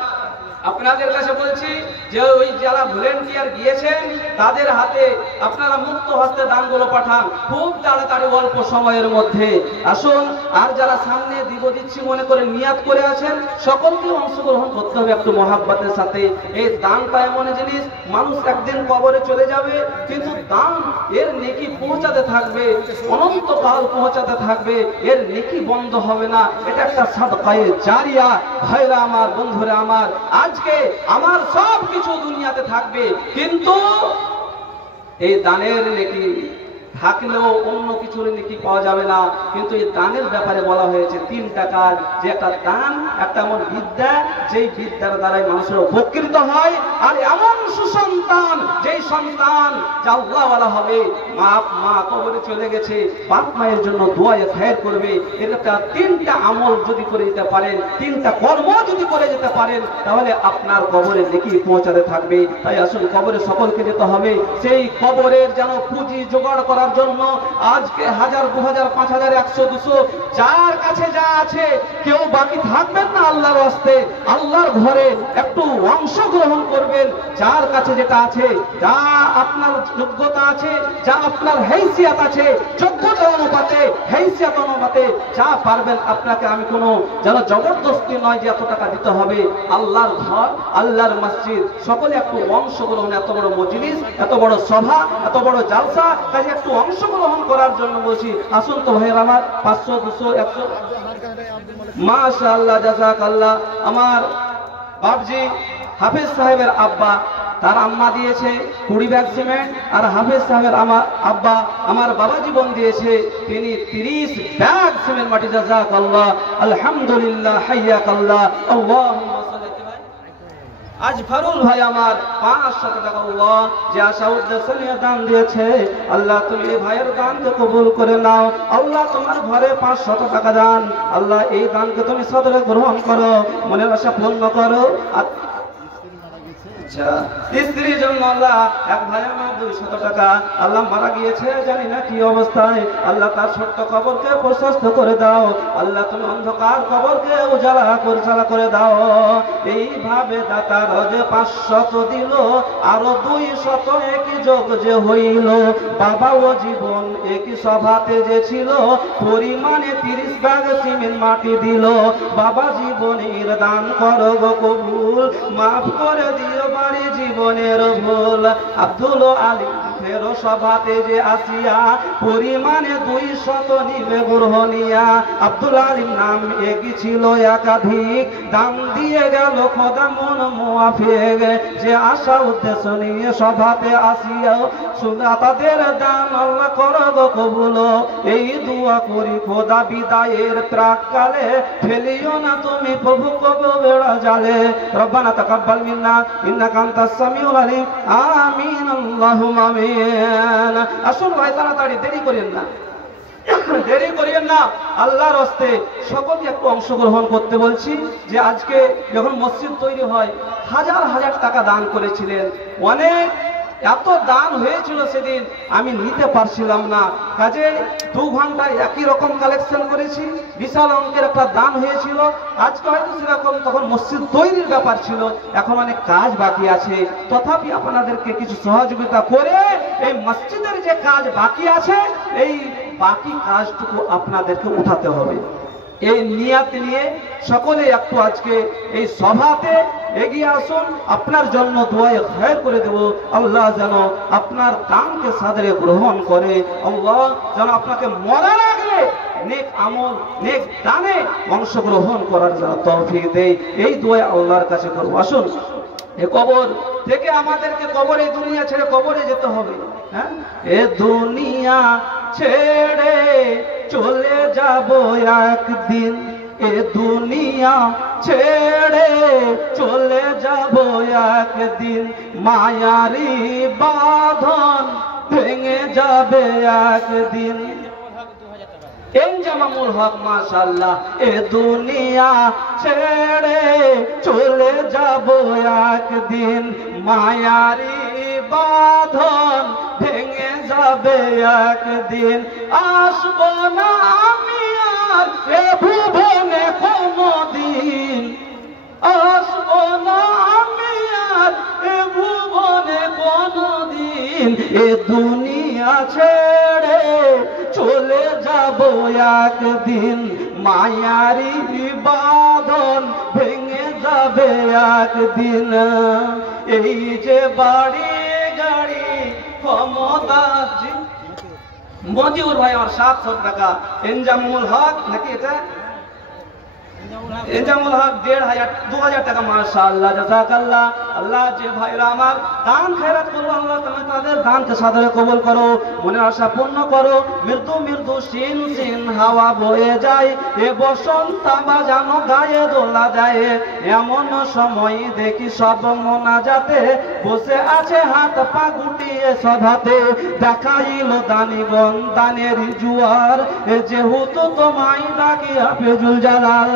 আপনাদের কাছে বলছি যে ওই যারা ভলেন্টিয়ার গিয়েছেন তাদের হাতে আপনারা মুক্ত হস্তে দানগুলো পাঠান, খুব তাড়াতাড়ি অল্প সময়ের মধ্যে। আসুন, আর যারা সামনে দিচ্ছি মনে করে নিয়াত করে আছেন সকলকে অংশগ্রহণ করতে হবে একটু মহাব্বতের সাথে। এই দানটা এমন জিনিস, মানুষ একদিন কবরে চলে যাবে কিন্তু দান এর নেকি পৌঁছাতে থাকবে, অনন্তকাল পৌঁছাতে থাকবে, এর নেকি বন্ধ হবে না। এটা একটা সাদকায়ে জারিয়া। ভাইরা আমার, বন্ধুরা আমার, আজকে আমার সব কিছু দুনিয়াতে থাকবে কিন্তু এই দানের নেকি থাকলেও অন্য কিছুর নেকি পাওয়া যাবে না। কিন্তু এই দানের ব্যাপারে বলা হয়েছে 3টা কাজ, যে একটা দান একটা এমন বিদ্যা যেই বিদ্যার দ্বারাই মানুষের উপকৃত হয়, আর এমন সুসন্তান যেই সন্তান যা আল্লাহওয়ালা হবে। মা কবরে চলে গেছে, বাপ মায়ের জন্য দোয়ায়ে খায়ের করবে। এটা 3টা আমল যদি করে যেতে পারেন, 3টা কর্ম যদি করে যেতে পারেন, তাহলে আপনার কবরে নেকি পৌঁছাতে থাকবে। তাই আসুন, কবরে সকলকে যেতে হবে। সেই কবরের যেন পুঁজি জোগাড় করার জন্য আজকে 1000, 2000, 5000, 100, 200 যার কাছে যা আছে কেউ বাকি থাকবেন না। আল্লাহর রাস্তে আল্লাহর ঘরে একটু অংশগ্রহণ করবেন। যার কাছে যেটা আছে, যা আপনার যোগ্যতা আছে, যা আপনার হেসিয়াত আছে, যোগ্যতা অনুপাতে হেসিয়াত অনুপাতে যা পারবেন, আপনাকে আমি কোনো যেন জবরদস্তি নয় যে এত টাকা দিতে হবে। আল্লাহর ঘর, আল্লাহর মসজিদ, সকলে একটু অংশগ্রহণ। এত বড় মজলিস, এত বড় সভা, এত বড় জালসা, কাজে একটু অংশগ্রহণ করার জন্য বলছি। আসুন তো ভাইয়ের আমার, 500, 200, 100। মাশাআল্লাহ, জাযাকাল্লাহ। আমার বাপজি হাফেজ সাহেবের আব্বা, তার আম্মা দিয়েছে 20 ব্যাগ সিমেন্ট, আর হাফেজ সাহেবের আমার আব্বা, আমার বাবা জীবন দিয়েছে তিনি 30 ব্যাগ সিমেন্ট মাটি। জাযাকাল্লাহ, আলহামদুলিল্লাহ, হাইয়াকাল্লাহ। আল্লাহুম্মা সাল্লি। আজ ফারুল ভাই আমার 500 টাকা আল্লাহ যে আশা উদ্দেশ্য নিয়ে দান দিয়েছে, আল্লাহ তুমি এই ভাইয়ের দানকে কবুল করে নাও। আল্লাহ তোমার ঘরে 500 টাকা দান, আল্লাহ এই দানকে তুমি সদরে গ্রহণ করো, মনের আশা পূর্ণ করো। স্ত্রীর জন্য আল্লাহ এক ভাই আমার 200 টাকা, আল্লাহ মারা গিয়েছে জানি না কি অবস্থায়, আল্লাহ তার ছোট্ট কবরকে প্রশস্ত করে দাও। আল্লাহ তুমি অন্ধকার কবরকে উজালা করে দাও। এইভাবে দাতার যে 500 দিল, আরো 200 একই যোগ যে হইল। বাবা ও জীবন একই সভাতে যে ছিল, পরিমাণে 30 ব্যাগ সিমেন্ট মাটি দিল। বাবা জীবনের দান করো গো কবুল, মাফ করে দিও বাড়ি জীবনের ভুল। আব্দুল আলী ফেরো সভাতে যে আসিয়া, পরিমাণে 200 নিবে গ্রহণিয়া। আব্দুল আলীর নাম একই ছিল একাধিক, দাম দিয়ে গেল খোদা মন মুআফিক। যে আশা উদ্দেশ্য নিয়ে সভাতে আসিয়া, সুদা তাদের দান আল্লাহ করো গো কবুল। এই দোয়া করি খোদা বিদায়ের প্রাককালে, ফেলিও না তুমি প্রভু কবর বেড়া জালে। রব্বানা তাকাব্বাল মিন্না ইন্নাকা আনতাস সামিউল আলিম। আমিন, আল্লাহুম্মা আমিন। আসুন ভাই, তাড়াতাড়ি, দেরি করেন না, দেরি করিয়েন না। আল্লাহর হস্তে সকলকে একটু অংশগ্রহণ করতে বলছি। যে আজকে যখন মসজিদ তৈরি হয়, 1000 টাকা দান করেছিলেন। অনেক এত দান হয়েছিল সেদিন, আমি নিতে পারছিলাম না। কাজে 2 ঘন্টায় একই রকম কালেকশন করেছি, বিশাল অঙ্কের একটা দান হয়েছিল। আজকে হয়তো সেরকম, তখন মসজিদ তৈরির ব্যাপার ছিল, এখন অনেক কাজ বাকি আছে। তথাপি আপনাদেরকে কিছু সহযোগিতা করে এই মসজিদের যে কাজ বাকি আছে, এই বাকি কাজটুকু আপনাদেরকে উঠাতে হবে। এই নিয়াত নিয়ে সকলে একটু আজকে এই সভাতে এগিয়ে আসুন। আপনার জন্য দোয়ায়ে খায়ের করে দেব। আল্লাহ যেন আপনার দানকে সাদরে গ্রহণ করে। আল্লাহ যেন আপনাকে মরার আগে নেক আমল, নেক দানে অংশগ্রহণ করার জন্য তৌফিক দেয়। এই দোয়া আল্লাহর কাছে করব। আসুন, এ কবর থেকে আমাদেরকে কবরে, দুনিয়া ছেড়ে কবরে যেতে হবে। হ্যাঁ, এ দুনিয়া ছেড়ে চলে যাব একদিন, এ দুনিয়া ছেড়ে চলে যাব একদিন। মায়ারি বাঁধন ভেঙে যাবে একদিন। এনজামামুল হক, মাশাআল্লাহ। এ দুনিয়া ছেড়ে চলে যাব একদিন, মায়ারি বাঁধন ভেঙে যাবে একদিন। আসবো না আমি আর এ ভুবনে কোনদিন, আসবো না একদিন এ দুনিয়া ছেড়ে চলে যাব একদিন, মায়ারি বাঁধন ভেঙে যাবে একদিন। এই যে বাড়ি গাড়ি ক্ষমতা, মজিউর ভাই আমার 700 টাকা, এনজামুল হক নাকি এটা, এনজামুল হক 1500 টাকা, মাশাআল্লাহ জাযাকাল্লাহ। আল্লাহ যে ভাইরা আমার দান খয়রাত করলো, আল্লাহ তুমি তাদের দানকে সাদরে কবুল করো, মনের আশা পূর্ণ করো। মৃদু মৃদু শিন শিন হাওয়া বয়ে যায়, এ বসন্ত বাজানো গায়ে দোলা দেয়, এমন সময় দেখি সব মোনাজাতে বসে আছে হাত পা গুটিয়ে সভাতে। দেখাইল দানিগণ দানের জুয়ার, যেহেতু তোমায় ডাকি হাফেজুল জালাল,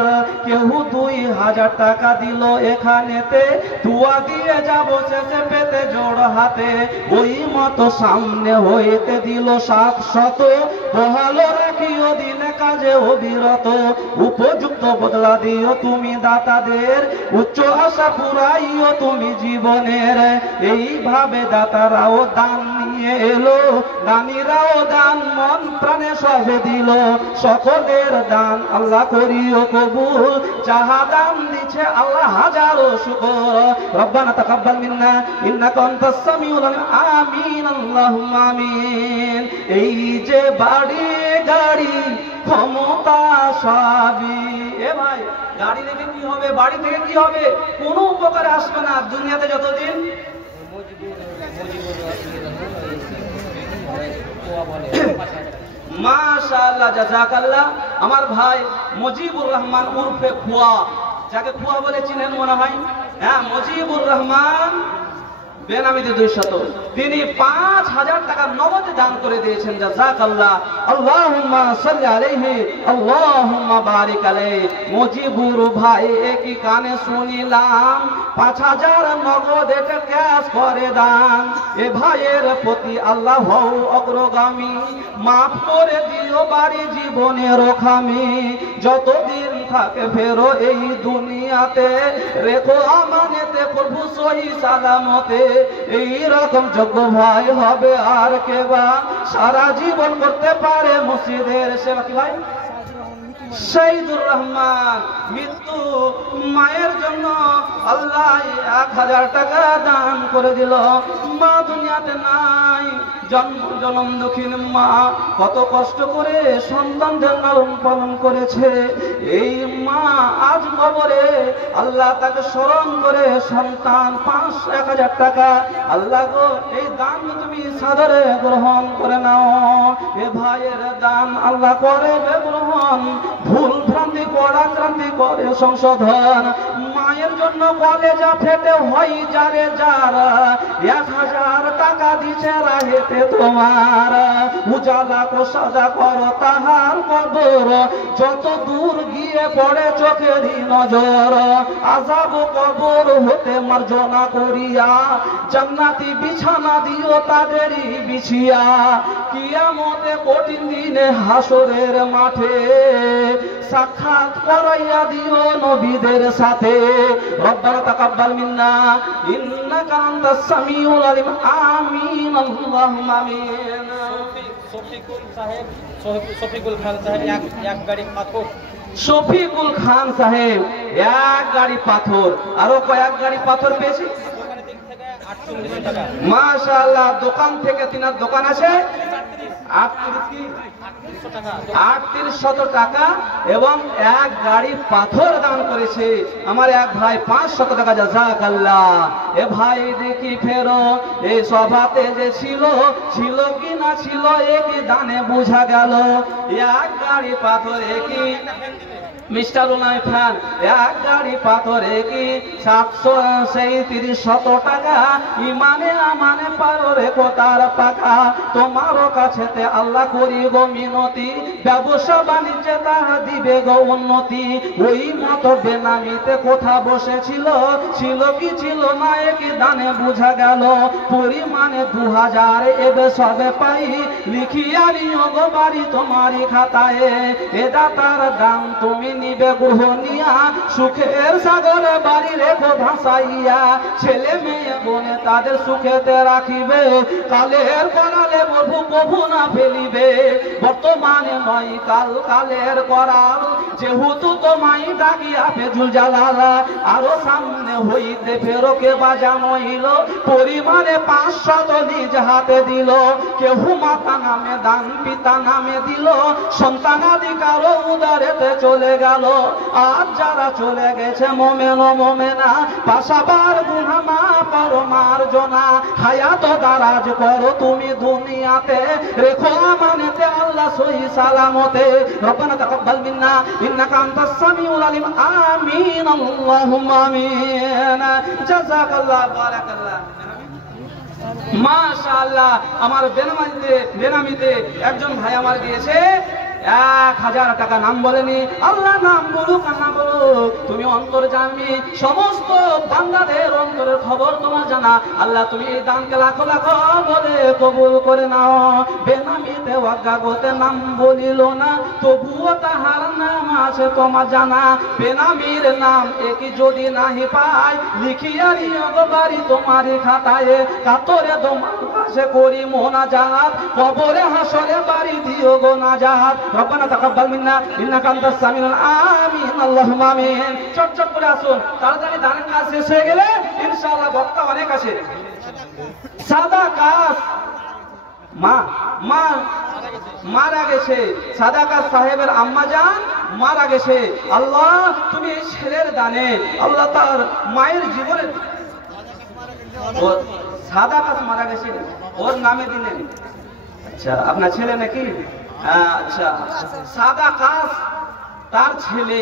কেউ 2000 টাকা দিল এখানেতে, দুয়া দিয়ে যাব শেষে পেতে জোড় হাতে। ওই মতো সামনে হইতে দিল 700, বহালো রাখিও দিনে কাজে অবিরত। উপযুক্ত বদলা দিও তুমি দাতাদের, উচ্চ আশা পুরাইও তুমি জীবনের। এইভাবে দাতারাও দান নিয়ে এলো, দানিরাও দান মন প্রাণে সবে দিল। সকলের দান আল্লাহ করিও কবুল, যাহা দান দিছে আল্লাহ হাজারো শুকর। রব্বানা তাকাব্বাল মিন্না ইন্নাকা আনতাস সামিউল আলিম, আমিন আল্লাহুম্মা আমিন। এই যে বাড়ি গাড়ি ক্ষমতা সবই, এ ভাই গাড়ি থেকে কি হবে, বাড়ি থেকে কি হবে, কোনো উপকারে আসবে না দুনিয়াতে যতদিন। মাশাআল্লাহ জাযাকাল্লাহ। আমার ভাই মুজিবুর রহমান উর্ফে খুয়া, যাকে খুয়া বলে চিনেন মনে হয়, হ্যাঁ, মুজিবুর রহমান বেনামিতে 200, তিনি 5000 টাকা নগদ দান করে দিয়েছেন, জাযাকাল্লাহ। আল্লাহুম্মা সাল্লি আলাইহি আল্লাহুম্মা বারিক আলাইহি। মুজিবুর ভাই একই কানে শুনিলাম 5000 নগদ এটা ক্যাশ করে দান। এ ভাইয়ের প্রতি আল্লাহ হও অগ্রগামী, মাফ করে দিও বাড়ি জীবনের খামি। যতদিন থাকে ফেরো এই দুনিয়াতে, রেখো আমানেতে প্রভু সহি সালামতে। এই রকম যোগ্য ভাই হবে আর কেবা, সারা জীবন করতে পারে মসজিদের সেবা। কি ভাই? শহীদুর রহমান মৃত্যু মায়ের জন্য আল্লাহ 1000 টাকা দান করে দিল। মা দুনিয়াতে নাই, জন্ম দক্ষিণ মা কত কষ্ট করে সন্তানদের লালন পালন করেছে। এই মা আজ কবরে, আল্লাহ তাকে স্মরণ করে সন্তান 1000 টাকা, আল্লাহ গো এই দান তুমি সাদরে গ্রহণ করে নাও। এ ভাইয়ের দান আল্লাহ করে গ্রহণ, ভুল ভ্রান্তি করা ক্রান্তি করে সংশোধন। মায়ের জন্য কলেজা ফেটে হয় যারে যারা, 1000 টাকা দিছে রাহেতে তোমার। উজালা কো সাজা করো তাহার কবর, যত দূর গিয়ে পড়ে চোখেরই নজর। আযাব কবর হতে মার্জনা করিয়া, জান্নাতি বিছানা দিও তাদেরই বিছিয়া। কিয়ামতে কঠিন দিনে হাসরের মাঠে, সাক্ষাৎ করাইয়া দিও নবীদের সাথে। রব্বানা তাকাব্বাল মিন্না ইন্নাকা আনতাস সামিউল আলিম, আমিন আল্লাহুম্মা আমিন। শফিকুল সাহেব, শফিকুল খান সাহেব এক গাড়ি পাথর। শফিকুল খান সাহেব 1 গাড়ি পাথর, আরো কয়েক গাড়ি পাথর পেয়েছি। মাশাআল্লাহ, দোকান থেকে তিনার দোকান আছে 3800 টাকা এবং 1 গাড়ি পাথর দান করেছে। আমার এক ভাই 500 টাকা, জাযাকাল্লাহ। এ ভাই দেখি ফেরো এই সভাতে যে ছিল কি না ছিল, একই দানে বোঝা গেল। 1 গাড়ি পাথর একই মিস্টার উনাই খান, 1 গাড়ি পাথরে কি 737 টাকা। ইমানে আমানে পারো রেখো তার পাকা, তোমারও কাছেতে আল্লাহ করি গো মিনতি। ব্যবসা বাণিজ্যে তাহা দিবে গো উন্নতি। ওই মতো বেনামিতে কোথা বসেছিল, ছিল কি ছিল না একই দানে বুঝা গেল। পরিমাণে 2000 এবে সবে পাই, লিখিয়া নিও গো বাড়ি তোমারই খাতায়। এ দাতার দান তুমি নিবে গৃহনিয়া, সুখের সাগরে বাড়ি রেখো ভাসাইয়া। ছেলে মেয়ে বনে তাদের সুখেতে রাখিবে, কালের করালে প্রভু প্রভু না ফেলিবে। বর্তমানে নয় কাল কালের করাল, যেহেতু তোমায় ডাকিয়া ফেজুল জালালা। আরো সামনে হইতে ফেরোকে বাজানো হইল, পরিমাণে 500 নিজ হাতে দিল। কেহু মাতা নামে দান পিতা নামে দিল, সন্তানাধিকার উদারেতে চলে গেল। আর যারা চলে গেছে মোমেন ও মোমেনা, পাশাবার গুনাহ মাফ করো মার্জনা। হায়াত দারাজ করো তুমি দুনিয়াতে, রেখো আমানেতে আল্লাহ সহি সালামতে। রব্বানা তাকাব্বাল মিন্না ইন্নাকা আনতাস সামিউল আলিম। আমিন আল্লাহুম্মা আমিন। জাযাকাল্লাহ বারাকাল্লাহ। মাশাআল্লাহ। আমার বেনামিতে একজন ভাই আমার দিয়েছে 1000 টাকা। নাম বলেনি, আল্লাহ নাম বলুক আর না বলুক, তুমি অন্তর্যামী, সমস্ত বান্দাদের অন্তরের খবর তোমার জানা। আল্লাহ তুমি এই দানকে লাখো লাখো বলে কবুল করে নাও। বেনামিতে অজ্ঞাগতে নাম বলিল না, তবুও তাহার নাম আছে তোমার জানা। বেনামির নাম একই যদি নাহি পাই, লিখিয়া নিয়োগ বাড়ি তোমারই খাতায়। কাতরে তোমার কাছে করি মোনাজাত, কবরে হাসরে বাড়ি দিও গো নাজাত। রব্বানা তাকাব্বাল মিন্না ইন্নাকা আনতাস সামিউল আমিন আল্লাহুম্মা আমিন। চট করে আসুন, তাড়াতাড়ি দানের কাজ শেষ হয়ে গেলে ইনশাআল্লাহ বক্তা অনেক আছে। সাদা কাজ মারা গেছে, সাদা কাজ সাহেবের আম্মা জান মারা গেছে। আল্লাহ তুমি এই ছেলের দানে আল্লাহ তার মায়ের জীবনের সাদা কাজ মারা গেছে, ওর নামে দিলেন। আচ্ছা আপনার ছেলে নাকি? আচ্ছা সাদা কাজ তার ছেলে,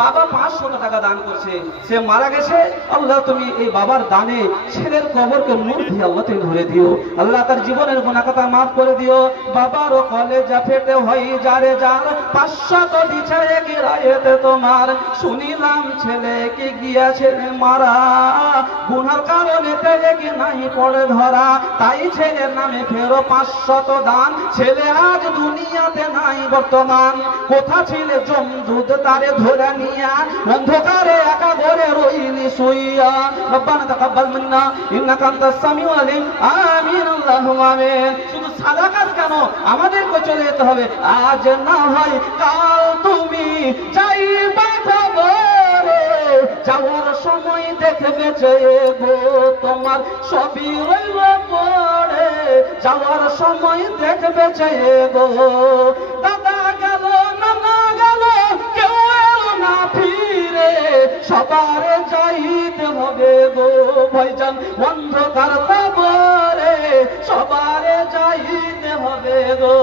বাবা 500 টাকা দান করছে, সে মারা গেছে। আল্লাহ তুমি এই বাবার দানে ছেলের কবরকে নূর দিয়ে আল্লাহ তুমি ভরে দিও। আল্লাহ তার জীবনের গুনাহ কথা মাফ করে দিও। বাবারও কলেজা ফেটে হই যারে যার, 500 দিছে গিরায়েতে তোমার। শুনিলাম ছেলে কি গিয়াছে মারা, গুনার কারণে কি নাই পড়ে ধরা। তাই ছেলের নামে ফেরো 500 দান। ছেলে আজ দুনিয়াতে নাই বর্তমান, কোথা ছিলে জমদুদ তারে ধরে নিয়া, অন্ধকারে একা ঘরে রইলি শুইয়া। রব্বানা তাকাব্বাল মিন্না ইন্নাকা আনতাস সামিউল আলিম। আমিন আল্লাহুম্মা আমিন। শুধু সাদা কাজ কেন, আমাদেরকে চলে যেতে হবে। আজ না হয় কাল তুমি যাইবা খবরে, যাওয়ার সময় দেখবে যে গো তোমার সবই রইল পড়ে। যাওয়ার সময় দেখবে যে গো দাদা গেল নানা গেল, কেউ এলো না ফিরে। সবার যাইতে হবে গো ভাইজান অন্ধকার কবরে, সবার যাইতে হবে গো।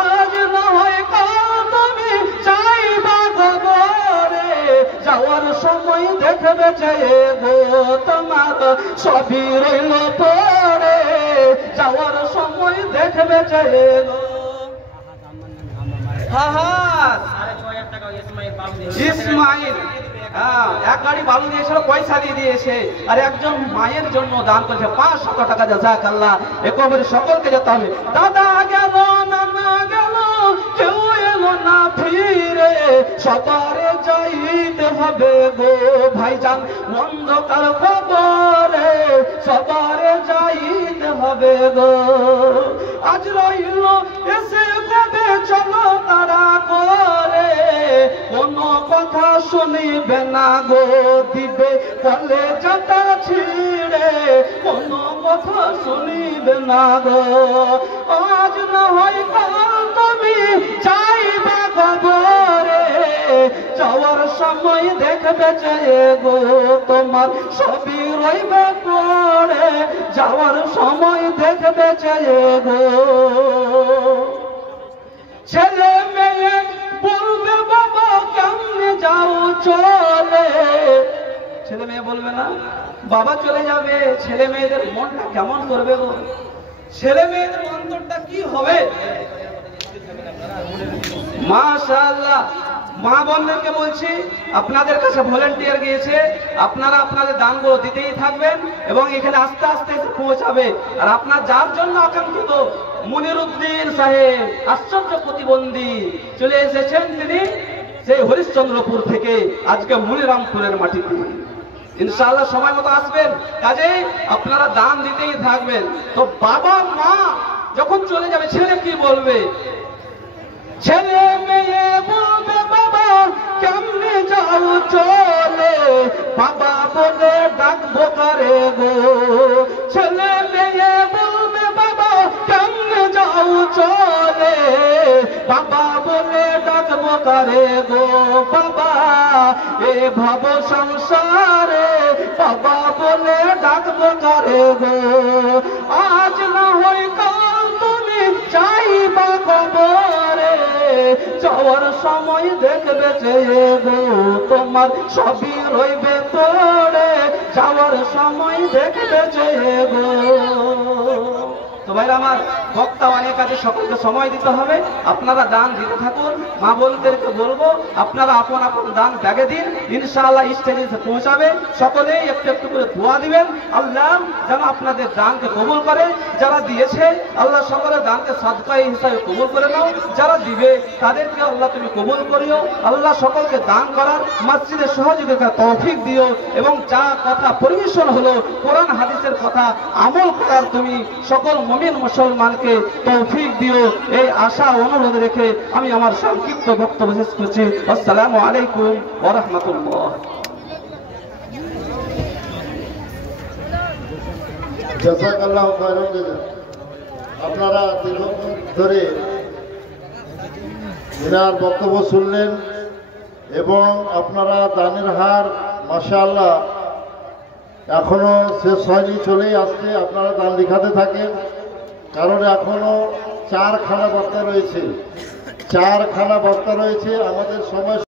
আজ না হয় কাল তুমি যাইবা কবরে, যাওয়ার সময় দেখবে যে গো তোমার সবই রইল পড়ে। যাওয়ার সময় দেখবে যে গো। ইসমাইল 1 গাড়ি বালু দিয়েছিল, পয়সা দিয়ে দিয়েছে। আর একজন মায়ের জন্য দান করেছে 500 টাকা। জাযাকাল্লাহ। একবারে সকলকে যেতে হবে। দাদা গেল নানা গেল, কেউ এলো না ফিরে। সবারে যাইতে হবে গো ভাইজান অন্ধকার কবরে, সবারে যাইতে হবে গো। আজ রইল এসে কবে চলো তারা করে, কোনো কথা শুনিবে না গো দিবে কলেজাটা ছিঁড়ে। কোনো কথা শুনিবে না গো। আজ না হয় কাল তুমি যাইবা কবরে, যাওয়ার সময় দেখবে যে গো তোমার সবই রইবে পড়ে। যাওয়ার সময় দেখবে যে গো। ছেলে মেয়ে বলবে বাবা কেমনে যাও চলে, ছেলে মেয়ে বলবে না বাবা চলে যাবে, ছেলে মেয়েদের মনটা কেমন করবে গো? ছেলে মেয়েদের অন্তরটা কি হবে? মাশাআল্লাহ। মা বোনদেরকে বলছি, আপনাদের কাছে ভলেন্টিয়ার গিয়েছে, আপনারা আপনাদের দানগুলো দিতেই থাকবেন এবং এখানে আস্তে আস্তে পৌঁছাবে। আর আপনার যার জন্য আকাঙ্ক্ষিত মনিরুদ্দিন সাহেব আশ্চর্য প্রতিবন্ধী চলে এসেছেন, তিনি সেই হরিশ্চন্দ্রপুর থেকে আজকে মুনিরামপুরের মাটিতে। ইনশাআল্লাহ সময় মতো আসবেন, কাজেই আপনারা দান দিতেই থাকবেন। তো বাবা মা যখন চলে যাবে ছেলে কি বলবে? ছেলে মেয়ে বলবে বাবা কেমনে যাও চলে, বাবা বলে ডাকবো কারে গো। ছেলে মেয়ে বলবে বাবা কেমনে যাও চলে, বাবা বলে ডাকবো কারে গো। বাবা এ ভব সংসারে বাবা বলে ডাকবো কারে গো। আজ না হয় কাল তুমি চাইবা কবরে, যাওয়ার সময় দেখবে চেয়ে গো তোমার সবই রইবে পড়ে, যাওয়ার সময় দেখবে চেয়ে গো। তো ভাইরা আমার, বক্তা অনেক আছে, সকলকে সময় দিতে হবে। আপনারা দান দিতে থাকুন। মা বোনদেরকে বলবো আপনারা আপন আপন দান ব্যাগে দিন, ইনশাআল্লাহ স্টেজে পৌঁছাবে। সকলেই একটু একটু করে দোয়া দিবেন, আল্লাহ যেন আপনাদের দানকে কবুল করে। যারা দিয়েছে আল্লাহ সকলের দানকে সাদকায়ে হিসাবে কবুল করে নাও, যারা দিবে তাদেরকে আল্লাহ তুমি কবুল করিও। আল্লাহ সকলকে দান করার, মসজিদের সহযোগিতা তৌফিক দিও, এবং যা কথা পরিবেশন হলো কোরআন হাদিসের কথা আমল করার তুমি সকল মুমিন মুসলমানকে তৌফিক দিও। এই আশা অনুরোধ রেখে আমি আমার সংক্ষিপ্ত বক্তব্য শেষ করছি। আসসালামু আলাইকুম ওয়া রাহমাতুল্লাহ। জাযাকাল্লাহু খায়রান জাযা। আপনারা দীর্ঘক্ষণ ধরে এনার বক্তব্য শুনলেন এবং আপনারা দানের হার মাশাআল্লাহ এখনো শেষ হয়নি, চলেই আসছে। আপনারা দান লিখাতে থাকেন, কারণ এখনো 4খানা বক্তা রয়েছে, 4খানা বক্তা রয়েছে। আমাদের সময়